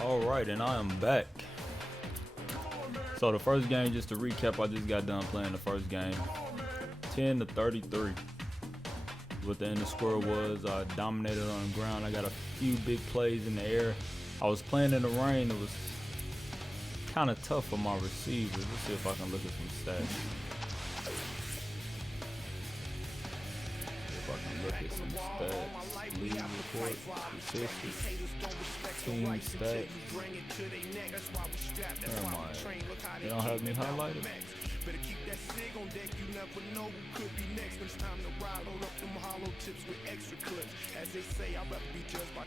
All right, and I am back. So the first game, just to recap, I just got done playing the first game. 10-33. What the end of the score was, I dominated on the ground. I got a few big plays in the air. I was playing in the rain. It was kind of tough for my receivers. Let's see if I can look at some stats. If I can look at some stats. League report, statistics, team stats. Where am I? They don't have me highlighted. Better keep that sig on deck, you never know who could be next. When it's time to ride, load up them hollow tips with extra clips. As they say, I'd rather be judged by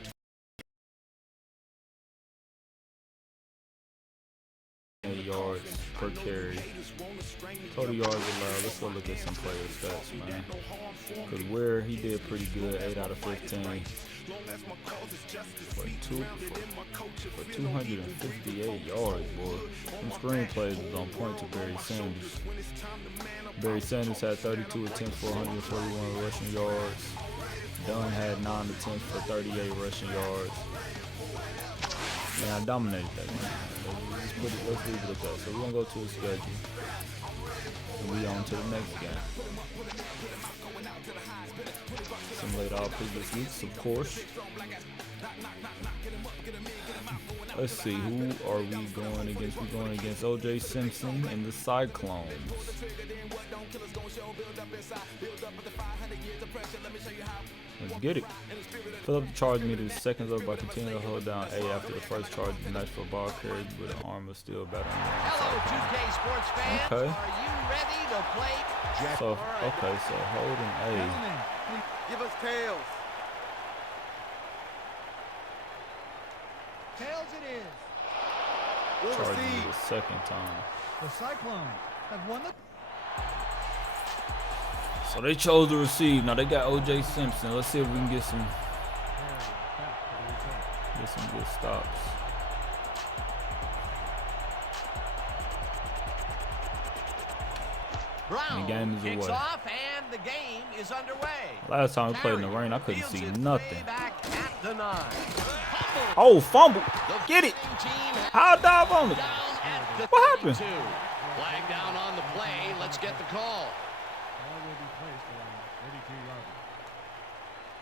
yards per carry. Total yards allowed. Let's go look at some player stats, man. Because where he did pretty good, 8 out of 15. For 258 yards, boy. Them screenplays was on point to Barry Sanders. Barry Sanders had 32 attempts for 141 rushing yards. Dunn had 9 attempts for 38 rushing yards. Man, I dominated that game. Let's leave it at that. So we're gonna go to a schedule. And we on to the next game. Simulate all previous weeks, of course. Let's see, who are we going against? We're going against O.J. Simpson and the Cyclones. Let's get it. Fill up the charge meters seconds up by continuing to hold down A after the first charge. Nice for ball carriers with an arm of steel battling. Hello, 2K sports fans. Okay. Are you ready to play? So, okay, so holding A. Give us tails. Tails it is. Charging the second time. The Cyclones have won the... So they chose to receive. Now they got O.J. Simpson. Let's see if we can get some good stops. Brown the game is kicks away. off and the game is underway. Last time we played in the rain, I couldn't see nothing. Back at the 9. Oh, fumble! Get it! I'll dive on it. What happened? Flag down on the play. Let's get the call.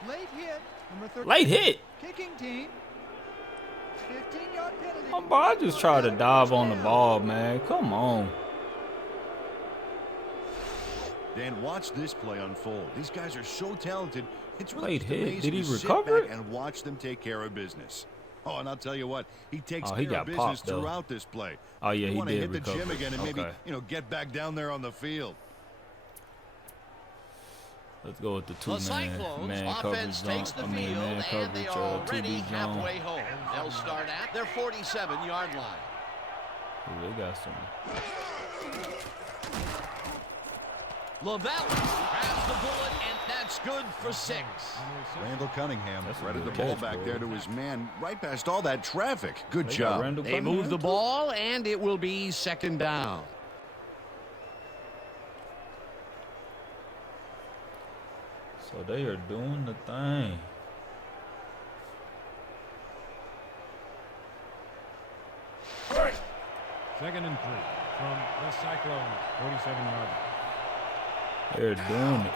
Late hit, number 13. Late hit. Kicking team. 15-yard penalty. Oh, boy, I just tried to dive on the ball, man. Come on. Dan, watch this play unfold. These guys are so talented. It's really Late hit. amazing Did he to sit recover back it? and watch them take care of business. Oh, and I'll tell you what, he takes Oh, he care of got business popped, though. throughout this play. Oh, yeah, you he want to did hit the recover. gym again and maybe, Okay. get back down there on the field. Let's go with the The Cyclones man coverage offense zone. takes the I mean, field, man and coverage, they are already 2B zone. halfway home. They'll start at their 47-yard line. Ooh, they got some. Lavelle grabs the bullet, and that's good for 6. Randall Cunningham That's a threaded the good ball catch, back boy. there to his man, right past all that traffic. Good They got job. Randall They Cunningham move the too? ball, and it will be 2nd down. So they are doing the thing. 2nd and 3 from the Cyclone, 47-yard. They're doing it.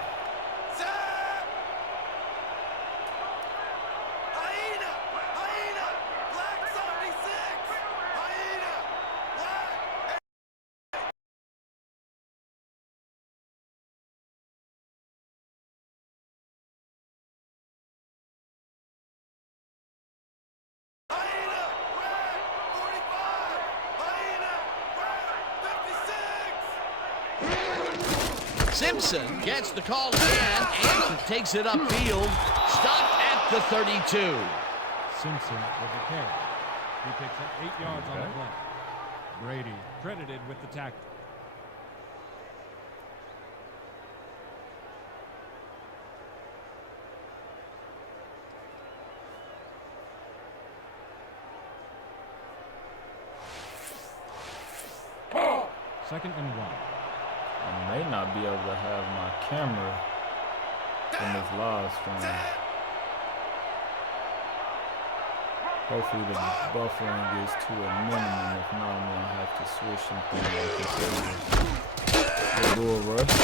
Simpson gets the call again and takes it upfield. Stopped at the 32. Simpson with the carry. He picks up 8 yards on the play. Brady credited with the tackle. Second and 1. I may not be able to have my camera in this live stream. Hopefully the buffering gets to a minimum. If not, I'm going to have to switch some things. We'll do a rush.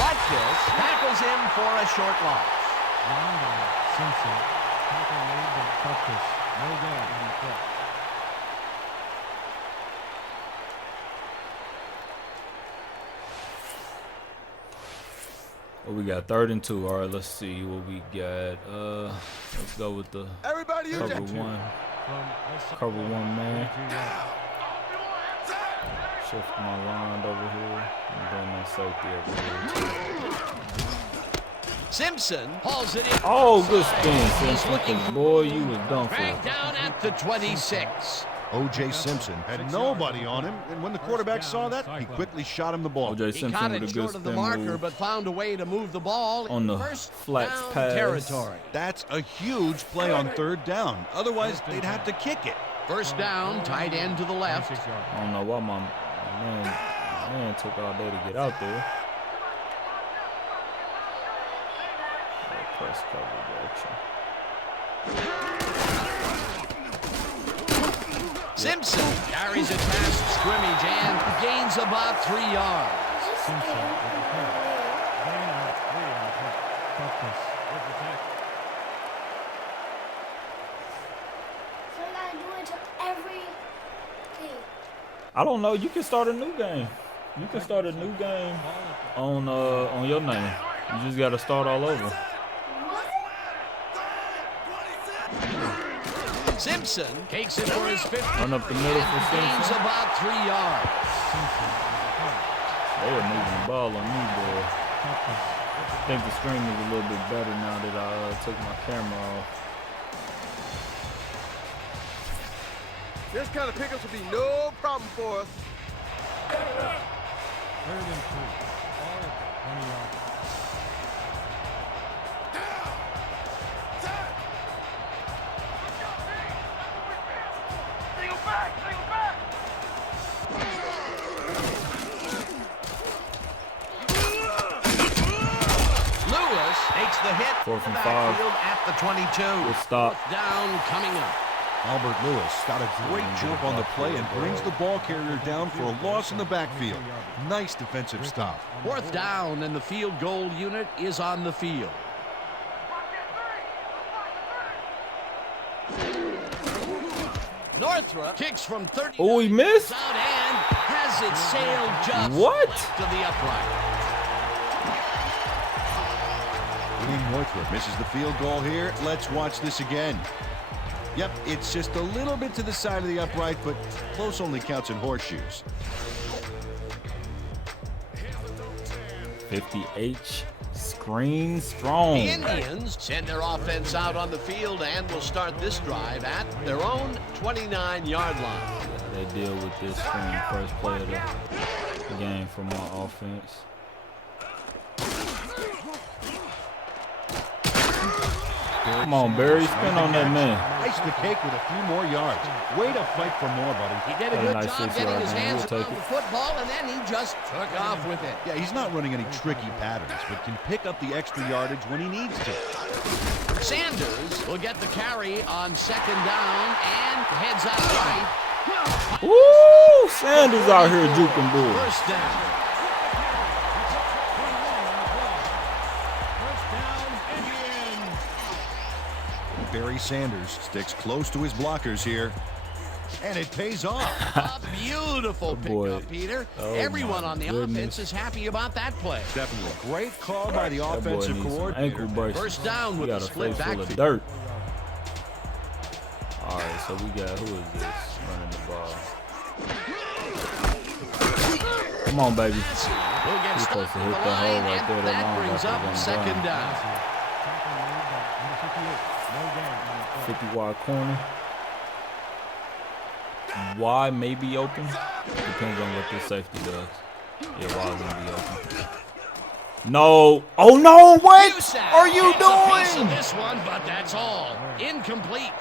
Butkus tackles him for a short loss. Linebacker Simpson tackle made by Butkus. No gain on the play. What we got? 3rd and 2. All right, let's see what we got. Let's go with the cover one. Cover one man. Shift my line over here. And bring my safety over here. Simpson hauls it in. Oh, good spin, He's Simpson. looking 'Cause boy, you was done for. Back down at the 26. O.J. Simpson had nobody on him, and when the quarterback saw that, he quickly shot him the ball. O.J. He Simpson caught with it a good short of the spin marker, move but found a way to move the ball on the first flats down pass. territory. That's a huge play on 3rd down. Otherwise, they'd have to kick it. First down, tight end to the left. 26 yards. I don't know why my man took all day to get out there. Press coverage action. Simpson carries it past scrimmage and gains about 3 yards. Simpson with the carry. Gain of 3 on the play. Butkus with the tackle. So I gotta do it to every team. I don't know. You can start a new game. You can start a new game on your name. You just got to start all over. Simpson takes it for his 50. Run up the middle for Gains Simpson. about 3 yards. Simpson with the carry. They are moving the ball on me, boy. Butkus I think the screen is a little bit better now that I took my camera off. This kind of pickups will be no problem for us. 3rd and 3. Ball at the 20-yard line. Lewis takes the hit. 4th and 5. Backfield at the 22. Good stop. Down coming up. Albert Lewis got a great jump on the play and brings the ball carrier down for a loss in the backfield. Nice defensive stop. 4th down, and the field goal unit is on the field. Northrop kicks from 30. Oh, he missed? Out and has it sailed just What? to the upright. William Northrop misses the field goal here. Let's watch this again. Yep, it's just a little bit to the side of the upright, but close only counts in horseshoes. 50H screen strong. The Indians send their offense out on the field and will start this drive at their own 29-yard line. They deal with this screen first play of the game from our offense. Come on, Barry, spin on that man. Ice the cake with a few more yards. Way to fight for more, buddy. He did a Had a good nice job 6 getting yard his gain. hands We'll take around the it. football, and then he just took off with it. Yeah, he's not running any tricky patterns, but can pick up the extra yardage when he needs to. Sanders will get the carry on 2nd down and heads out right Woo! Sanders out here juking boys. First down. Barry Sanders sticks close to his blockers here. And it pays off. A beautiful boy. pickup, Peter. Oh, Everyone my on the goodness. offense is happy about that play. Definitely a great call by the That boy offensive needs some coordinator. ankle braces. First down He with got a a split face full of backfield. dirt. All right, so we got, who is this running the ball? Come on, baby. We'll get You're stopped supposed to at hit the that hole line, right and there. That that linebacker brings up gonna second run. down. Tackle made by number 58. No gain on the play. 50 wide corner. Y may be open. Depends on what this safety does. Yeah, Y is gonna be open. No. Oh no! What Cusack are you gets a piece of doing? this one, but that's all. Incomplete.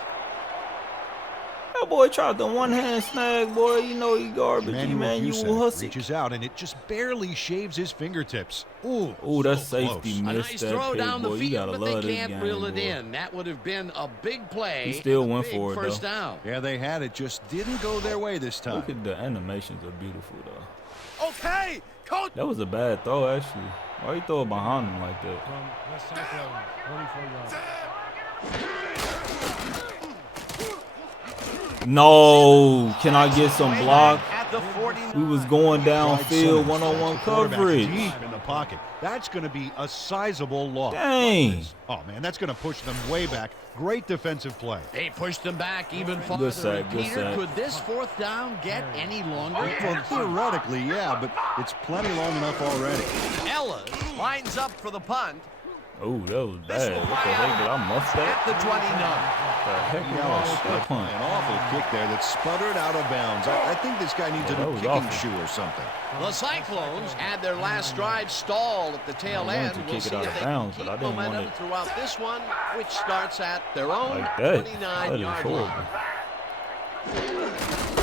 That boy tried the one-hand snag, boy. You know he garbage. Emmanuel Emmanuel Hussey. reaches out and it just barely shaves his fingertips. Ooh, Ooh, that so safety close. A missed nice that throw pick, down the boy. You field, gotta but love they this can't game, reel it boy. in. That would have been a big play. He still and a went big for it, first though. down. Yeah, they had it, just didn't go their way this time. Look at the animations are beautiful, though. Okay, coach. That was a bad throw, actually. Why you throw it behind him like that? From the Cyclones, 44 yards. No. Can I get some block? At the 49. We was going downfield, one-on-one Quarterback coverage. deep in the pocket. That's going to be a sizable loss. Dang. Oh man, that's going to push them way back. Great defensive play. They pushed them back even farther. sack, good Peter, sack. could this fourth down get any longer? Well, theoretically, yeah, but it's plenty long enough already. Ellis lines up for the punt Oh, that was bad. What the heck? Did I muff at that? the 29. What the heck was that punt? An awful kick there that sputtered out of bounds. I think this guy needs Yeah, a that new was kicking awful. shoe or something. The Cyclones had their last drive stall at the tail I wanted end. to We'll kick it see out if of they bounds, can but I keep didn't want momentum it throughout this one, which starts at their own like that. That is 29-yard horrible. line.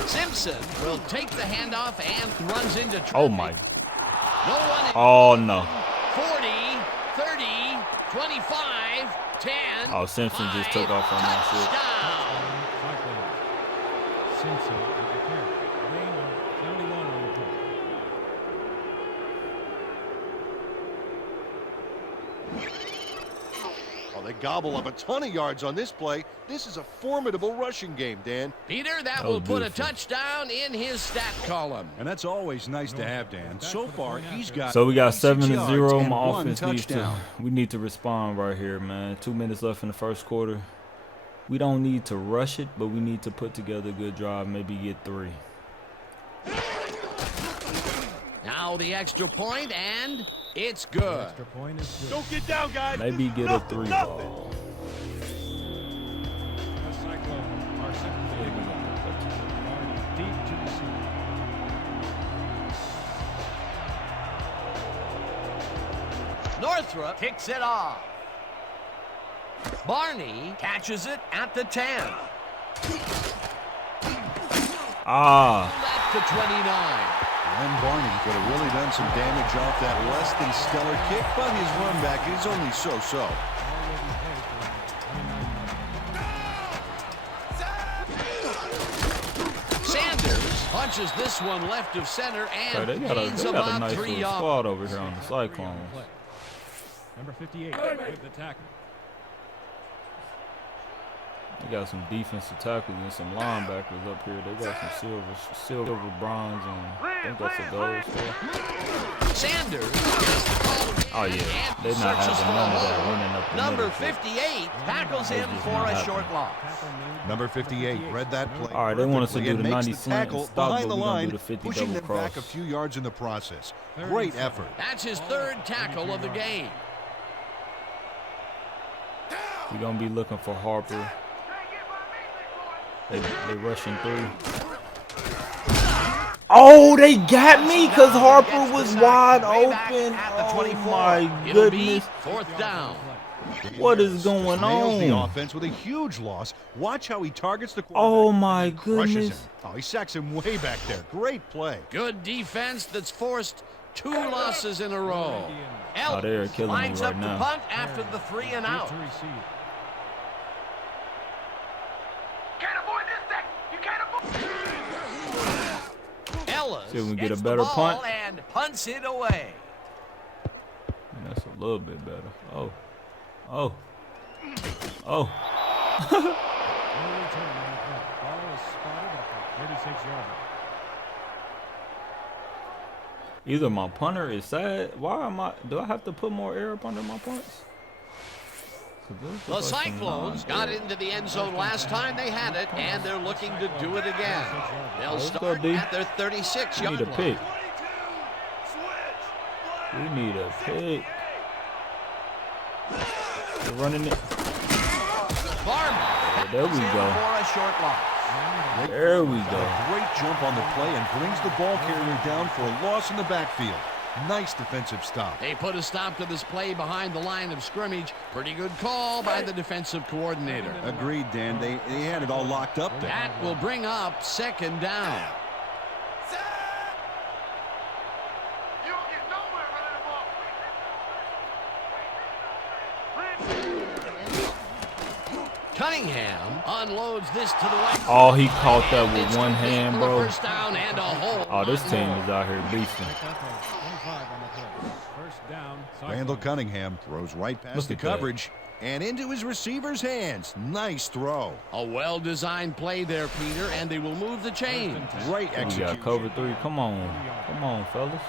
Simpson will take the handoff and runs into traffic. Oh my. No one in. Oh no. 40, 30, 25, 10. Oh, Simpson just took off on that shit. Touchdown. Cyclones. Simpson with the carry. Gain of 71 on the play. Oh, they gobble up a ton of yards on this play. This is a formidable rushing game, Dan. Peter, that was will put a beautiful. touchdown in his stat column. And that's always nice to have, Dan. So far, he's got So we got 6 7-0. yards and My 1 offense needs to. touchdown. We need to respond right here, man. 2 minutes left in the first quarter. We don't need to rush it, but we need to put together a good drive. Maybe get 3. Now the extra point, and it's good. Extra point is good. Don't get down, guys. Maybe This is get a nothing, 3 nothing. ball. The Cyclones are set to begin. Barney deep to the center. Northrup kicks it off. Barney catches it at the 10. Ah. Left to 29. Len Barney could have really done some damage off that less than stellar kick, but his run back is only so-so. Already paid for 29 yards. Sanders punches this one left of center So and they got gains a about nice 3 little yards. squad over here on the Cyclones. Play. Number 58 with the tackle. They got some defensive tackles and some linebackers up here. They got some silver, bronze, and I think that's a gold still. Sanders gets the call again Oh yeah, and they not searches having for none of a that hole. running up the Number middle shit. 58 tackles him just for not a happening. short loss. Tackle made Number 58 read that play. All right, they want us to perfectly do the and makes 90 the slant and tackle stop, behind but the we gonna line, do the 50 pushing double them back a cross. few yards in the process. Great effort. That's his third tackle of the game. We're gonna be looking for Harper. They rushing through. Oh, they got me because Harper was wide open. Oh my It'll be goodness. fourth down. What is going Nails the on? offense with a huge loss. Watch how he targets the quarterback. Oh my Crushes him. goodness. Oh, he sacks him way back there. Great play. Good defense that's forced 2 losses in a row. Oh, they're Ellis killing me lines right up now. to punt after the 3 and out. to receive. Can't avoid this thing. You can't avoid. Ellis See if we can get a gets the better ball punt. and punts it away. And that's a little bit better. Oh. Oh. Oh. No return on the play. Ball is spotted at the 36-yard line. Either my punter is sad. Why am I? Do I have to put more air up under my punts? The Cyclones got into the end zone last time they had it, and they're looking to do it again. They'll Let's go, start D. at their We 36-yard need a line. pick. We need a pick. We're running it. Barber. There we go. For a short loss. There we go. A great jump on the play and brings the ball carrier down for a loss in the backfield. Nice defensive stop. They put a stop to this play behind the line of scrimmage. Pretty good call by the defensive coordinator. Agreed, Dan. They had it all locked up there. That will bring up second down. Cunningham unloads this to the right. Oh, he caught that with one hand, bro. First down and a hole. Oh, this team is out here beasting. Pick up a 25 on the play. First down. Randall Cyclones. Cunningham throws right past Look the at that. coverage and into his receiver's hands. Nice throw. A well-designed play there, Peter, and they will move the chains. Great We execution. got cover 3. Come on, fellas.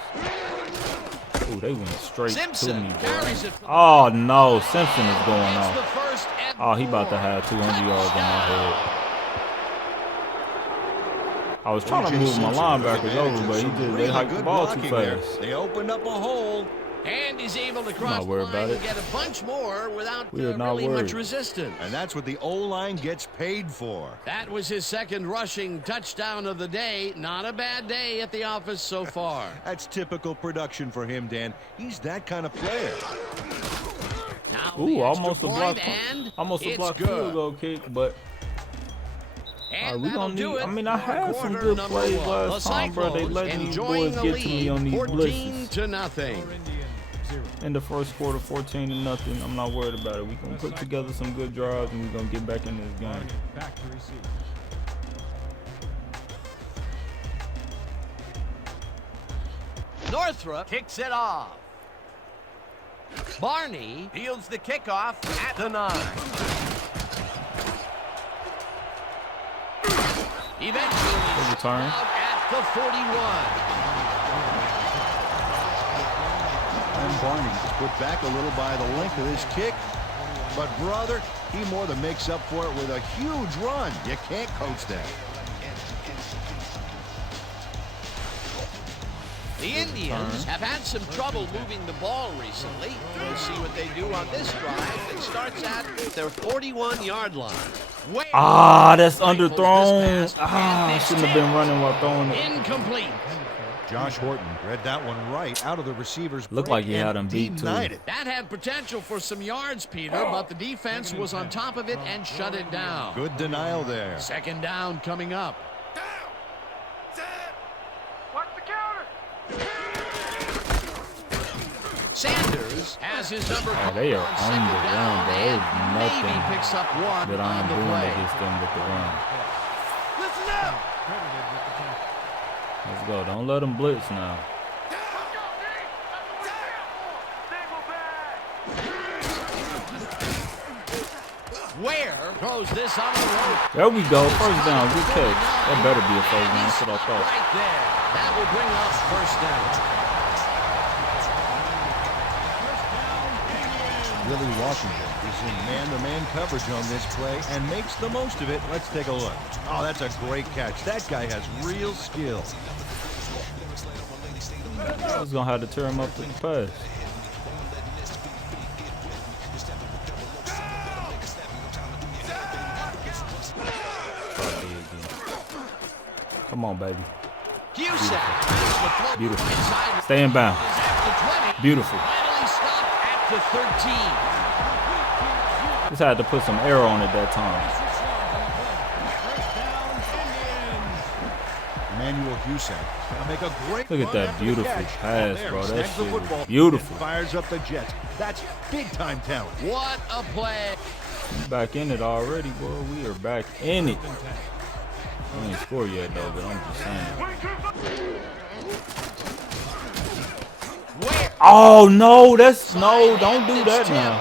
Ooh, they went straight to Simpson me, carries bro. it. Oh no, Simpson is going It's the off. first and Oh, he about to more. have 200 yards on my head. I was trying to O.J. move my Simpson linebackers took over, advantage but of he some just they really hiked the good ball too blocking there. fast. They opened up a hole. And he's able to cross not the worried line about and it. get a bunch more without We are not really worried. much resistance. And that's what the O-line gets paid for. That was his second rushing touchdown of the day. Not a bad day at the office so far. That's typical production for him, Dan. He's that kind of player. Now the Ooh, extra almost a point, block. and Almost a it's block good. field goal kick, but And we that'll gonna do need. it I mean, I for had some quarter good number plays one. last The time, bro. They Cyclones letting these enjoying boys the get to me lead, on these 14 blitzes. to nothing. In the first quarter, 14 to nothing. I'm not worried about it. We gonna put together some good drives and we gonna get back in this game. Back to receive. Northrup kicks it off. Barney fields the kickoff at the 9. Eventually return. out at the 41. And Barney is put back a little by the length of this kick. But, brother, he more than makes up for it with a huge run. You can't coach that. The Indians have had some trouble moving the ball recently. We'll see what they do on this drive that starts at their 41-yard line. Ah, that's Rifles underthrown. this pass, Ah, and I it's shouldn't have been tipped. running while throwing it. Incomplete. Josh Horton read that one right out of the receiver's Looked break like he had and him beat, too. denied it. That had potential for some yards, Peter, but the defense was on top of it and shut it down. Good denial there. Second down coming up. Sanders has his number. Oh, they are on on second the run, down bro. and There's maybe nothing picks up one that I on am the doing play. against them with the run. Listen up. Credited with the tackle. Let's go. Don't let them blitz now. Ware throws this on the road. There we go. First down. Good catch. That better be a first down. That's what I thought. Right there. That will bring up first down. Willie Washington is in man-to-man coverage on this play and makes the most of it. Let's take a look. Oh, that's a great catch. That guy has real skill. I was going to have to tear him up to the pass. Come on, baby. Cusack. Beautiful. Stay in bounds. Beautiful. Finally stopped at the 13. Just had to put some air on it that time. Emmanuel Cusack gonna make a great Look at run that after the beautiful catch. pass, There, bro. That snags the shit football is beautiful. and fires up the Jets. That's big-time talent. What a play. Back in it already, boy. We are back in it. I ain't scored yet though, but I'm just saying. Oh no, that's no, don't do that now.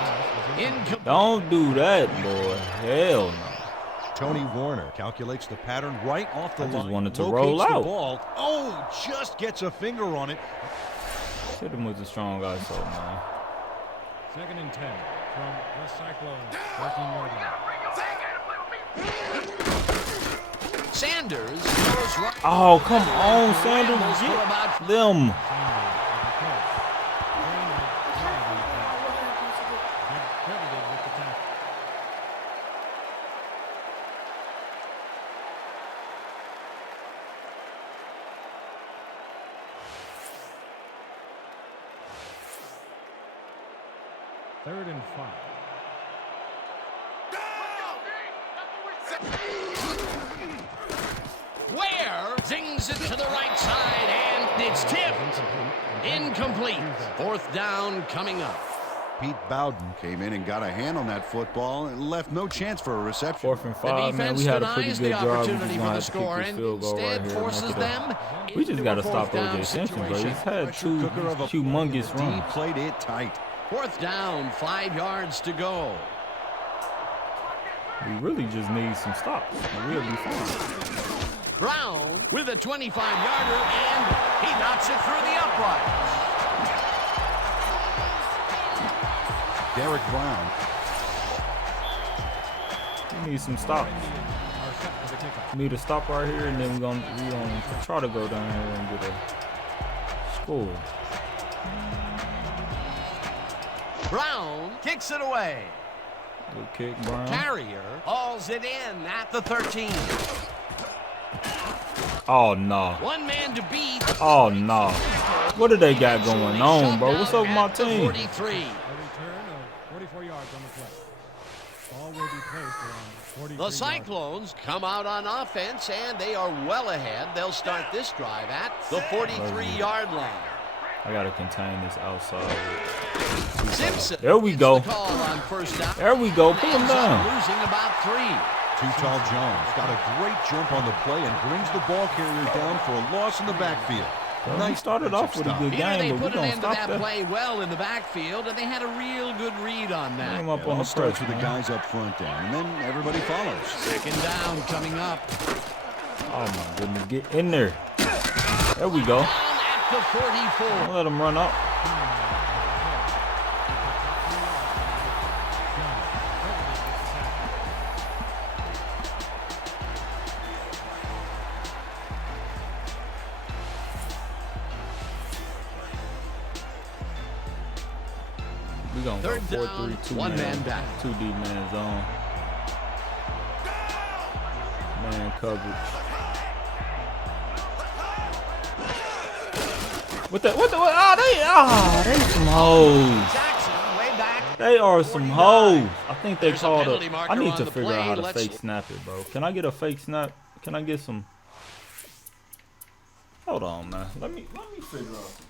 Don't do that, boy. Hell no. Tony Warner calculates the pattern right off the I line. just wanted to Locates roll the out. ball. Oh, just gets a finger on it. Hit him with the strong ISO, man. 2nd and 10 from the Cyclones. 13-yard line. Sanders goes right. Oh, come on, Sanders. Scrambles for Get about them. Credited with the tackle. Third and 5. Ware zings it to the right side, and it's tipped. Incomplete. 4th down coming up. Pete Bowden came in and got a hand on that football and left no chance for a reception. 4th and The 5, man. defense We had a pretty denies good the drive. We opportunity just for gonna the have to kick score this and field goal right instead here. forces Make it them. we just got to into a stop 4th down O.J. Simpson, bro. situation. He's had two Cooker of a humongous D runs. played it tight. 4th down, 5 yards to go. We really just need some stops, and we'll be fine. Brown with a 25-yarder, and he knocks it through the upright. Derek Brown. We need some stops. We need a stop right here, and then we're gonna try to go down here and get a score. Brown kicks it away. Good kick, Brown. Carrier hauls it in at the 13. Oh no. One man to beat. Oh no. What do they got going on, bro? What's up with my team? 43. A return of 44 yards on the play. Ball will be placed around 43 The yards. Cyclones come out on offense, and they are well ahead. They'll start this drive at the 43-yard line. I gotta contain this outside. Simpson. There we gets go. the call on 1st down. There we go. Pull him Ends up down. losing about 3. Too Tall Jones got a great jump on the play and brings the ball carrier down for a loss in the backfield. Well, he started off with a good Here they game, but put we an gonna end to stop that that. play well in the backfield, and they had a real good read on Bring that. him up It on all the starts press, with the man. guys up front then, and then everybody follows. 2nd down coming up. Oh my goodness, get in there. There we go. Down at the 44. Don't let him run up. We gonna go 3rd down, 4-3, 2 one man back. 2 deep man zone. Man coverage. What? They some hoes. Jackson way back. They are some hoes. I think they There's a called penalty it. marker I need on to the figure out how play. to fake snap it, bro. Can I get a fake snap? Can I get some? Hold on, man. Let me figure out.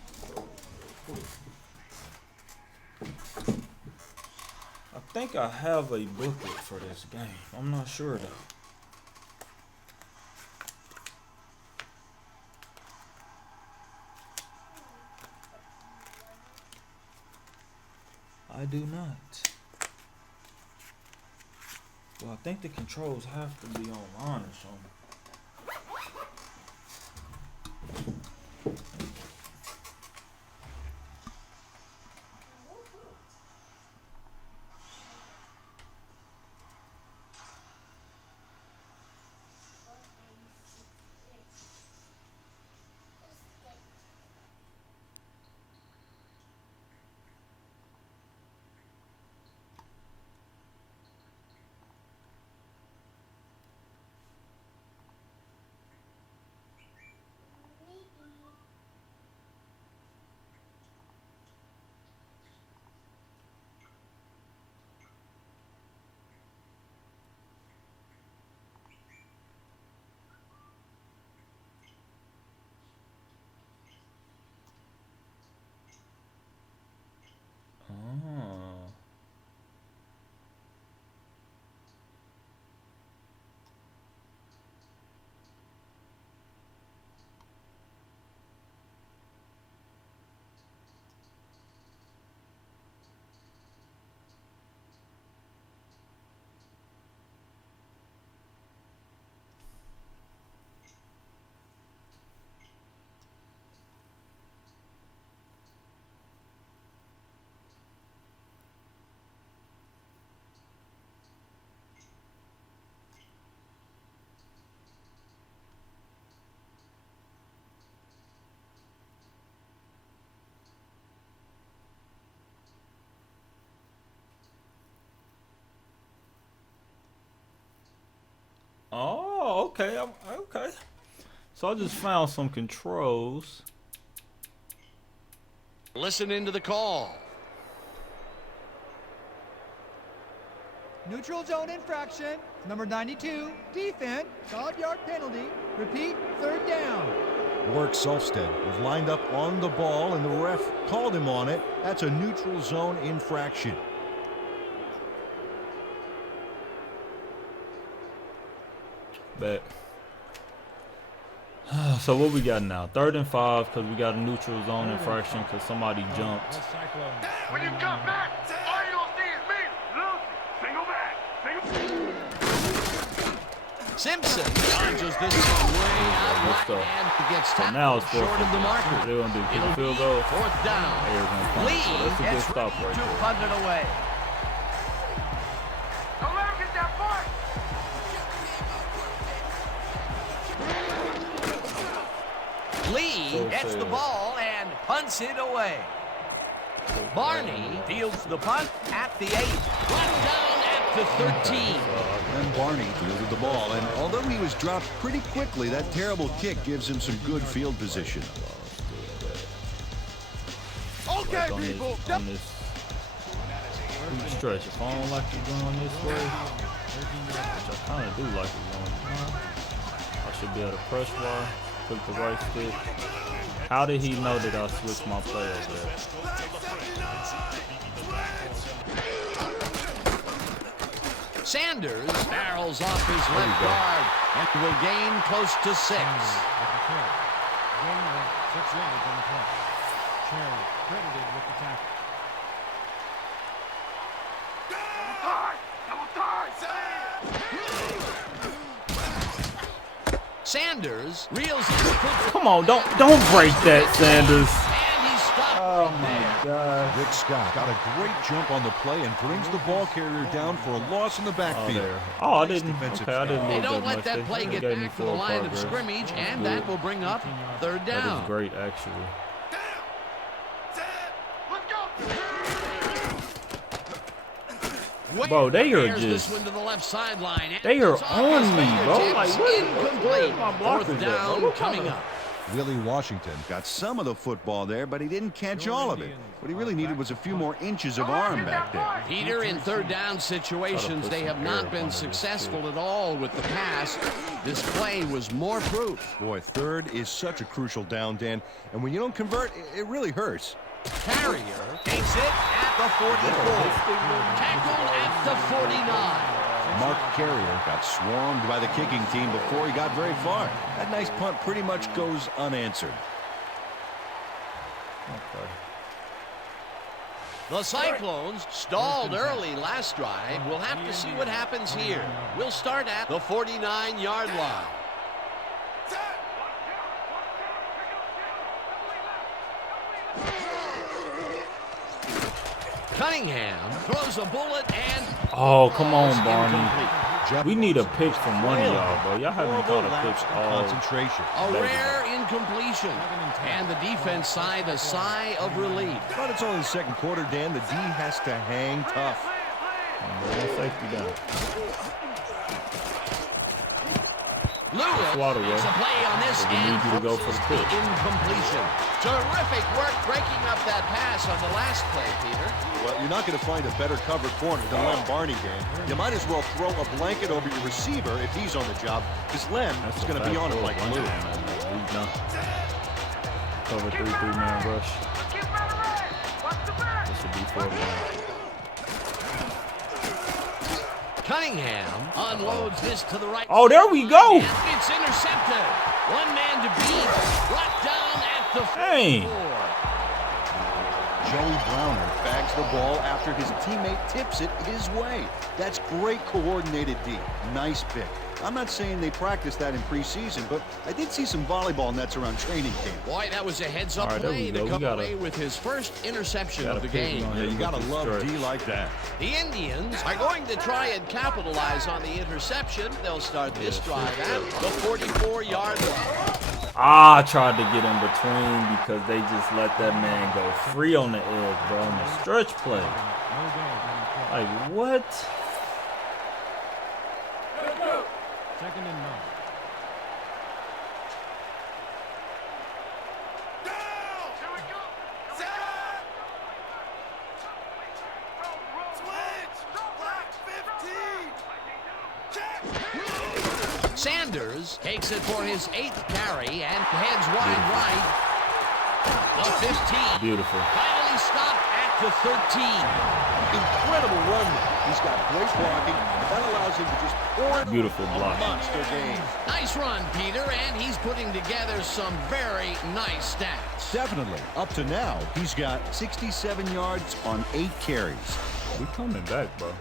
I think I have a booklet for this game. I'm not sure though. I do not. Well, I think the controls have to be online or something. Oh, okay. Okay. So I just found some controls. Listen into the call. Neutral zone infraction. Number 92, defense, 5-yard penalty. Repeat, 3rd down. Work Solstead was lined up on the ball, and the ref called him on it. That's a neutral zone infraction. Bet. So what we got now? 3rd and 5 because we got a neutral zone infraction because somebody jumped. The Cyclones. When you come back, all you gonna see is me. Look, single back, single. Simpson dodges this one way out Good right stuff. and gets So tackled now it's short 4th. of the marker. They're gonna do kick It'll a field be goal. 4th down. Ayers gonna punt it. Lee So that's a good gets stop ready right to there. punt it away. Don't let him get that point. Lee So gets the fair. ball and punts it away. Barney fields the punt at the 8. Brought down at the 13. And Barney fielded the ball, and although he was dropped pretty quickly, that terrible kick gives him some good field position. Okay, Like on this, people. on this stretch. If I don't like it going this way, which I kind of do like it going, I should be able to press Y, click the right stick. How did he know that I switched my play up there? Sanders barrels off his left guard and will gain close to 6. With the carry. Gain of 6 yards on the play. Cherry credited with the tackle. Sanders reels his foot Come on, don't break that, Sanders. and he's stopped. Oh my God. Rick Scott got a great jump on the play and brings the ball carrier down for a loss in the Oh, backfield. there. Oh, I Nice didn't. defensive Okay, I didn't stop. They move don't that let much. that play They get gave me back to the full line of progress. scrimmage, and Good. that will bring up 3rd That is down. great, actually. Bro, they are Bears this just- one to the left sideline. and They are it's off on his me, bro. fingertips. Like, where Incomplete. my blockers 4th at, bro? down What coming kinda- up. Willie Washington got some of the football there, but he didn't catch all of it. What he really needed was a few more inches of arm back there. Peter, in 3rd down situations, they have not been successful at all with the pass. This play was more proof. Boy, 3rd is such a crucial down, Dan, and when you don't convert, it really hurts. Carrier takes it at the 44. Tackled at the 49. Mark Carrier got swarmed by the kicking team before he got very far. That nice punt pretty much goes unanswered. Okay. The Cyclones stalled early last drive. We'll have to see what happens here. We'll start at the 49-yard line. Cunningham throws a bullet and Oh, come on, Barney. incomplete. We need a pick from one of y'all, bro. Y'all haven't caught a Lapse pitch in all. concentration. A rare incompletion. And the defense sighed a sigh of relief. But it's only the 2nd quarter, Dan. The D has to hang tough. Safety down. Lewis Water, makes bro. a play on this We need and you to go for forces the pitch. incompletion. Terrific work breaking up that pass on the last play, Peter. Well, you're not going to find a better cover corner than Lem Barney, Dan. You might as well throw a blanket over your receiver if he's on the job, because Lem is going to be on it like glue. He's done. Cover 3-3-man rush. This should be 4 down. Cunningham unloads this to the right. Oh, there we go. And it's intercepted. One man to beat. Brought down at the Dang. 4. Joey Browner bags the ball after his teammate tips it his way. That's great coordinated D. Nice pick. I'm not saying they practiced that in preseason, but I did see some volleyball nets around training camp. Boy, that was a heads-up All right, there play we to go. We come gotta- away with his first interception Got of a the pick game. on Yeah, here you got to with the love stretch. D like that. The Indians are going to try and capitalize on the interception. They'll start this drive at the 44-yard line. I tried to get in between because they just let that man go free on the edge, bro, on the stretch play. No gain on the play. Like, what? 2nd and 9. Sanders takes it for his 8th carry and heads wide right. The 15. Beautiful. Finally stopped at the 13. Incredible run. He's got great blocking. That allows him to just pour it. Beautiful block. Monster game. Nice run, Peter, and he's putting together some very nice stats. Definitely. Up to now, he's got 67 yards on 8 carries. We coming back, bro.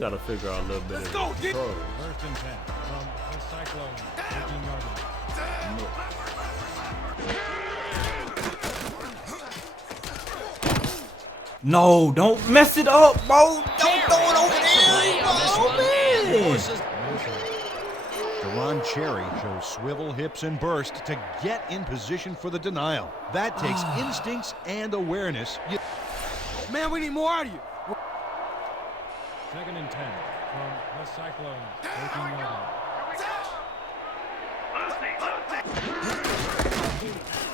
Gotta figure out a little bit of control. First and 10 from the Cyclones. 13-yard line. No, don't mess it up, bro. Don't throw it over there, bro. Deron Cherry shows swivel hips and burst to get in position for the denial. That takes instincts and awareness. Man, we need more out of you. Second and 10 from the Cyclones. 13-yard line.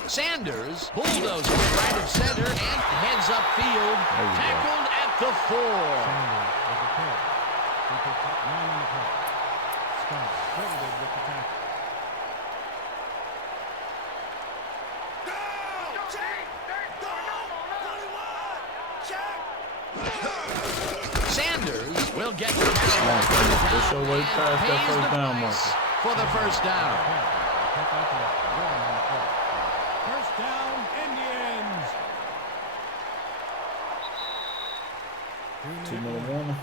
Sanders bulldozes right of center and heads upfield. Tackled at the 4. Sanders with the carry. He picked up 9 on the play. Scott credited with the tackle. Sanders will get the Push your way past that pays first the down price marker. for the first down. Pick up a 1 on the play. First down, Indians. 2 more warning.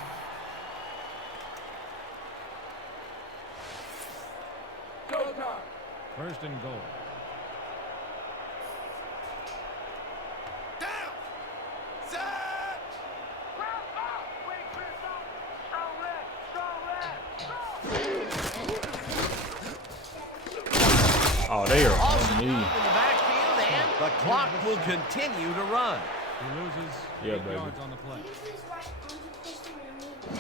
First and goal. Oh, they are Also on in me. the backfield, and the clock will continue to run. He loses 8 baby. yards on the play.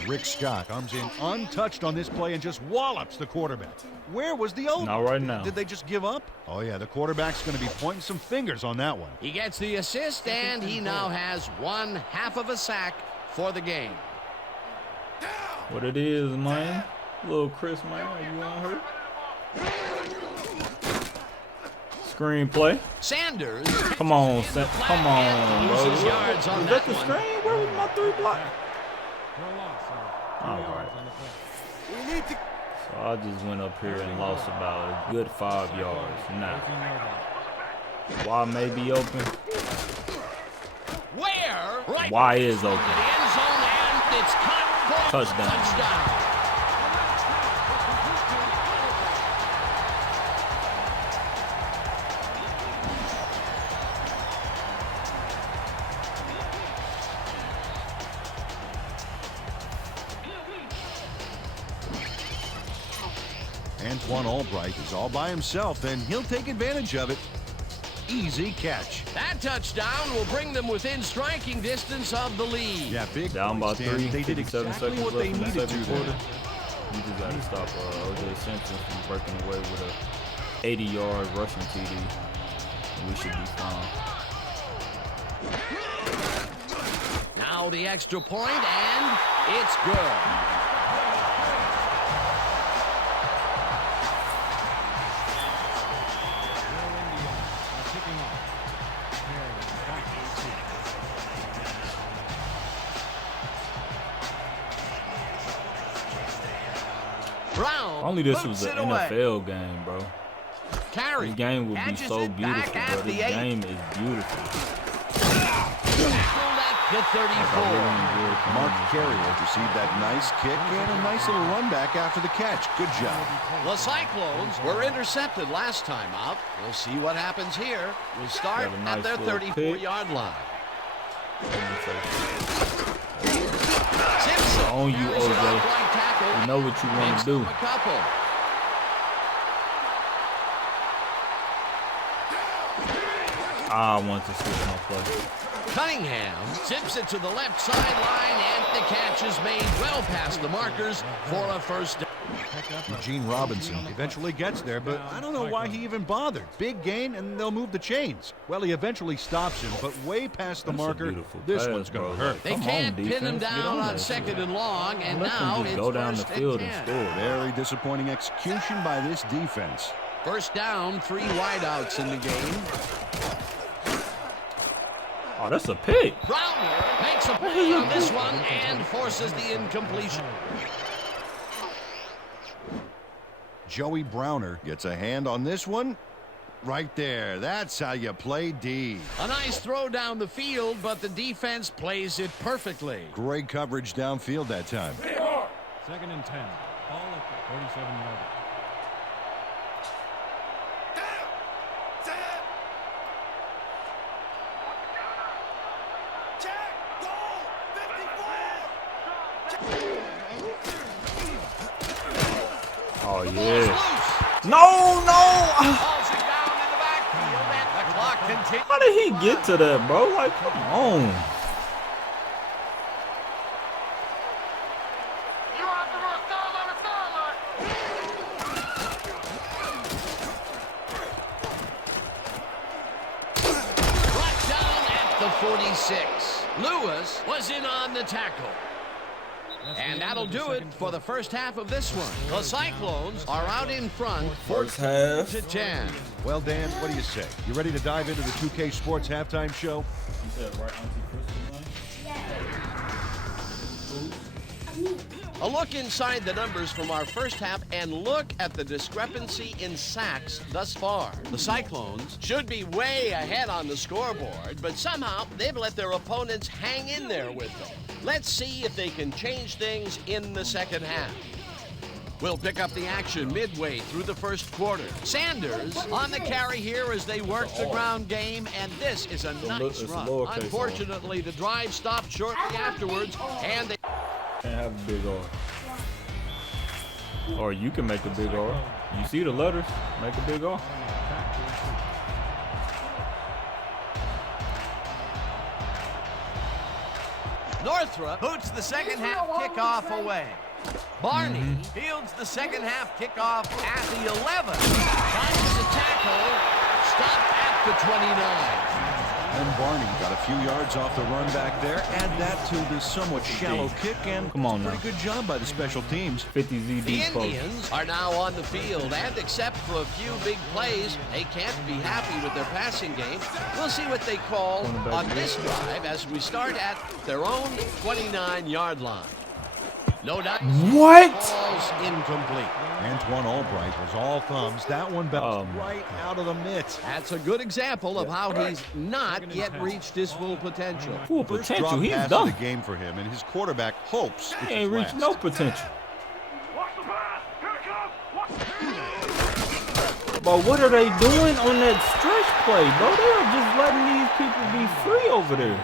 Rick Scott comes in untouched on this play and just wallops the quarterback. Where was the old? Not right now. Did they just give up? Oh, yeah, the quarterback's going to be pointing some fingers on that one. He gets the assist, and he now has 1/2 of a sack for the game. What it is, man. Little Chris, man. You want her? Screenplay. Sanders. Come on, come on, bro. Loses yards on Is that that the one. screen? Where was my 3 block? No loss of 2 All yards right. on the play. We need to. So I just went up here and lost about a good 5 yards. Now, 13-yard line. Y may be open. Where? Right. Y is The open. end zone, and it's caught for Touchdown. touchdown. Antoine Albright is all by himself, and he'll take advantage of it. Easy catch. That touchdown will bring them within striking distance of the lead. Yeah, big Down by play, Stan. 3. They did 57 exactly seconds what left they in the needed to second there. quarter. You just got to stop O.J. Simpson from breaking away with a 80-yard rushing TD. We should be fine. Now the extra point, and it's good. Brown Only this boots was an it away. NFL game, bro. Carry. This game would be Catches so it back beautiful, at bro. the This 8. game is beautiful. Tackled at the 34. Mark Carrier received that nice kick and a nice little run back after the catch. Good job. The Cyclones were intercepted last time out. We'll see what happens here. We'll start Got a at nice their little 34-yard line. Simpson. Simpson On you, carries an OJ. upright tackle. You know what you want Makes to do. them a couple. I want to switch my play. Cunningham zips it to the left sideline, and the catch is made well past the markers for a first down. Eugene Robinson eventually gets there, but I don't know why he even bothered. Big gain, and they'll move the chains. Well, he eventually stops him, but way past the marker. This one's going to hurt. They can't pin him down on second and long, and now it's go down the first field and and 10. score. Very disappointing execution by this defense. First down, 3 wideouts in the game. Oh, that's a pick. Browner makes a play on this one and forces the incompletion. Joey Browner gets a hand on this one. Right there. That's how you play D. A nice throw down the field, but the defense plays it perfectly. Great coverage downfield that time. 2nd and 10. Ball at the 37-yard. Oh, yeah. No, no. Balls it down in the backfield, and the clock continues. How did he get to that, bro? Like, come on. Brought down at the 46. Lewis was in on the tackle. And that'll do it for the first half of this one. The Cyclones are out in front, First half. to 10. Well, Dan, what do you say? You ready to dive into the 2K Sports halftime show? A look inside the numbers from our first half, and look at the discrepancy in sacks thus far. The Cyclones should be way ahead on the scoreboard, but somehow they've let their opponents hang in there with them. Let's see if they can change things in the second half. We'll pick up the action midway through the first quarter. Sanders on the carry here as they work the ground game, and this is a nice run. Unfortunately, the drive stopped shortly afterwards, and they Can't have a big R. Or you can make a big R. You see the letters, make a big R. Northrop boots the second half kickoff away. Barney fields the second half kickoff at the 11. Finds a tackle, stopped at the 29. And Barney got a few yards off the run back there. Add that to the somewhat shallow kick, and Come on pretty now. good job by the special teams. 50 The ZD post. Indians are now on the field, and except for a few big plays, they can't be happy with their passing game. We'll see what they call on this drive as we start at their own 29-yard line. No dice. What? Ball's incomplete. Antoine Albright was all thumbs. That one bounced right out of the mitts. That's a good example of how he's not yet reached his full potential. Full First potential. drop He's pass of done. the game for him, and his quarterback hopes He it's ain't his reached last. no potential. But what are they doing on that stretch play, bro? They're just letting these people be free over there.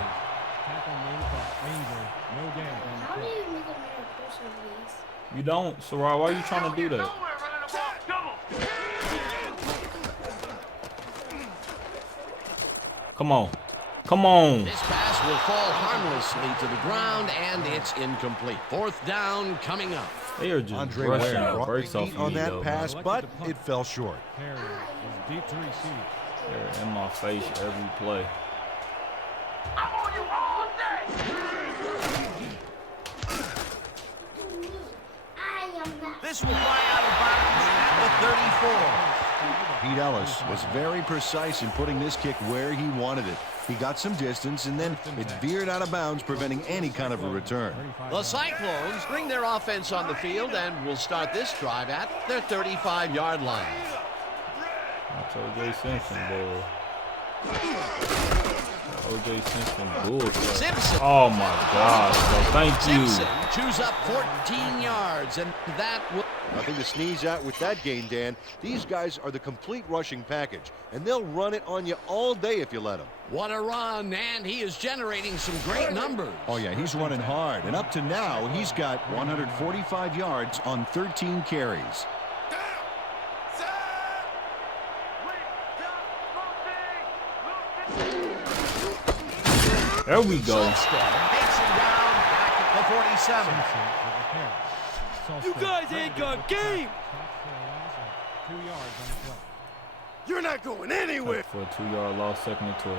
Tackle made by Angel. No gain on the How do play. you make a better person of these? You don't, Sarai. Why are you trying to do that? Come on. Come on. This pass will fall harmlessly to the ground, and it's incomplete. Fourth down coming up. They are just Andre brushing Ware the brought brakes the off heat of on me, that though, pass, man. but it fell short. Perry was deep to receive. They're in my face every play. I am not. This will fly out of bounds at the 34. Pete Ellis was very precise in putting this kick where he wanted it. He got some distance, and then it veered out of bounds, preventing any kind of a return. The Cyclones bring their offense on the field and will start this drive at their 35-yard line. That's O.J. Simpson, boy. O.J. Simpson bullshit. Simpson. Oh, my gosh, bro. Thank you. Simpson chews up 14 yards, and that will... Nothing to sneeze at with that gain, Dan. These guys are the complete rushing package, and they'll run it on you all day if you let them. What a run, and he is generating some great numbers. Oh, yeah, he's running hard, and up to now, he's got 145 yards on 13 carries. There we go. Sunstead takes him down back at the 47. Simpson with the carry. You guys ain't got game. Stops for a loss of 2 yards on the play. You're not going anywhere. For a 2-yard loss, 2nd and 12.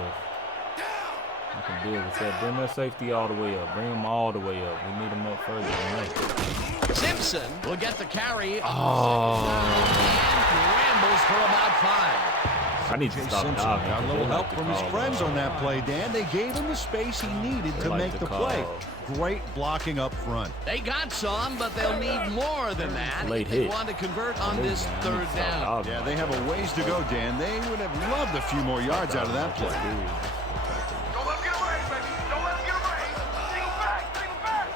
I can deal with that. Bring that safety all the way up. Bring him all the way up. We need him up further than that. Simpson will get the carry. Oh. And rambles for about 5. I need to Jay stop Simpson diving. got a little They like help to from his call, friends on that play, Dan. They gave him the space he needed to like make to the call. play. Great blocking up front. They got some, but they'll need more than that Late if they hit. want to convert on this 3rd down. Yeah, they have a ways to go, Dan. They would have loved a few more yards out of that play. Don't let him get away, baby. Don't let him get away. Take him back. Take him back.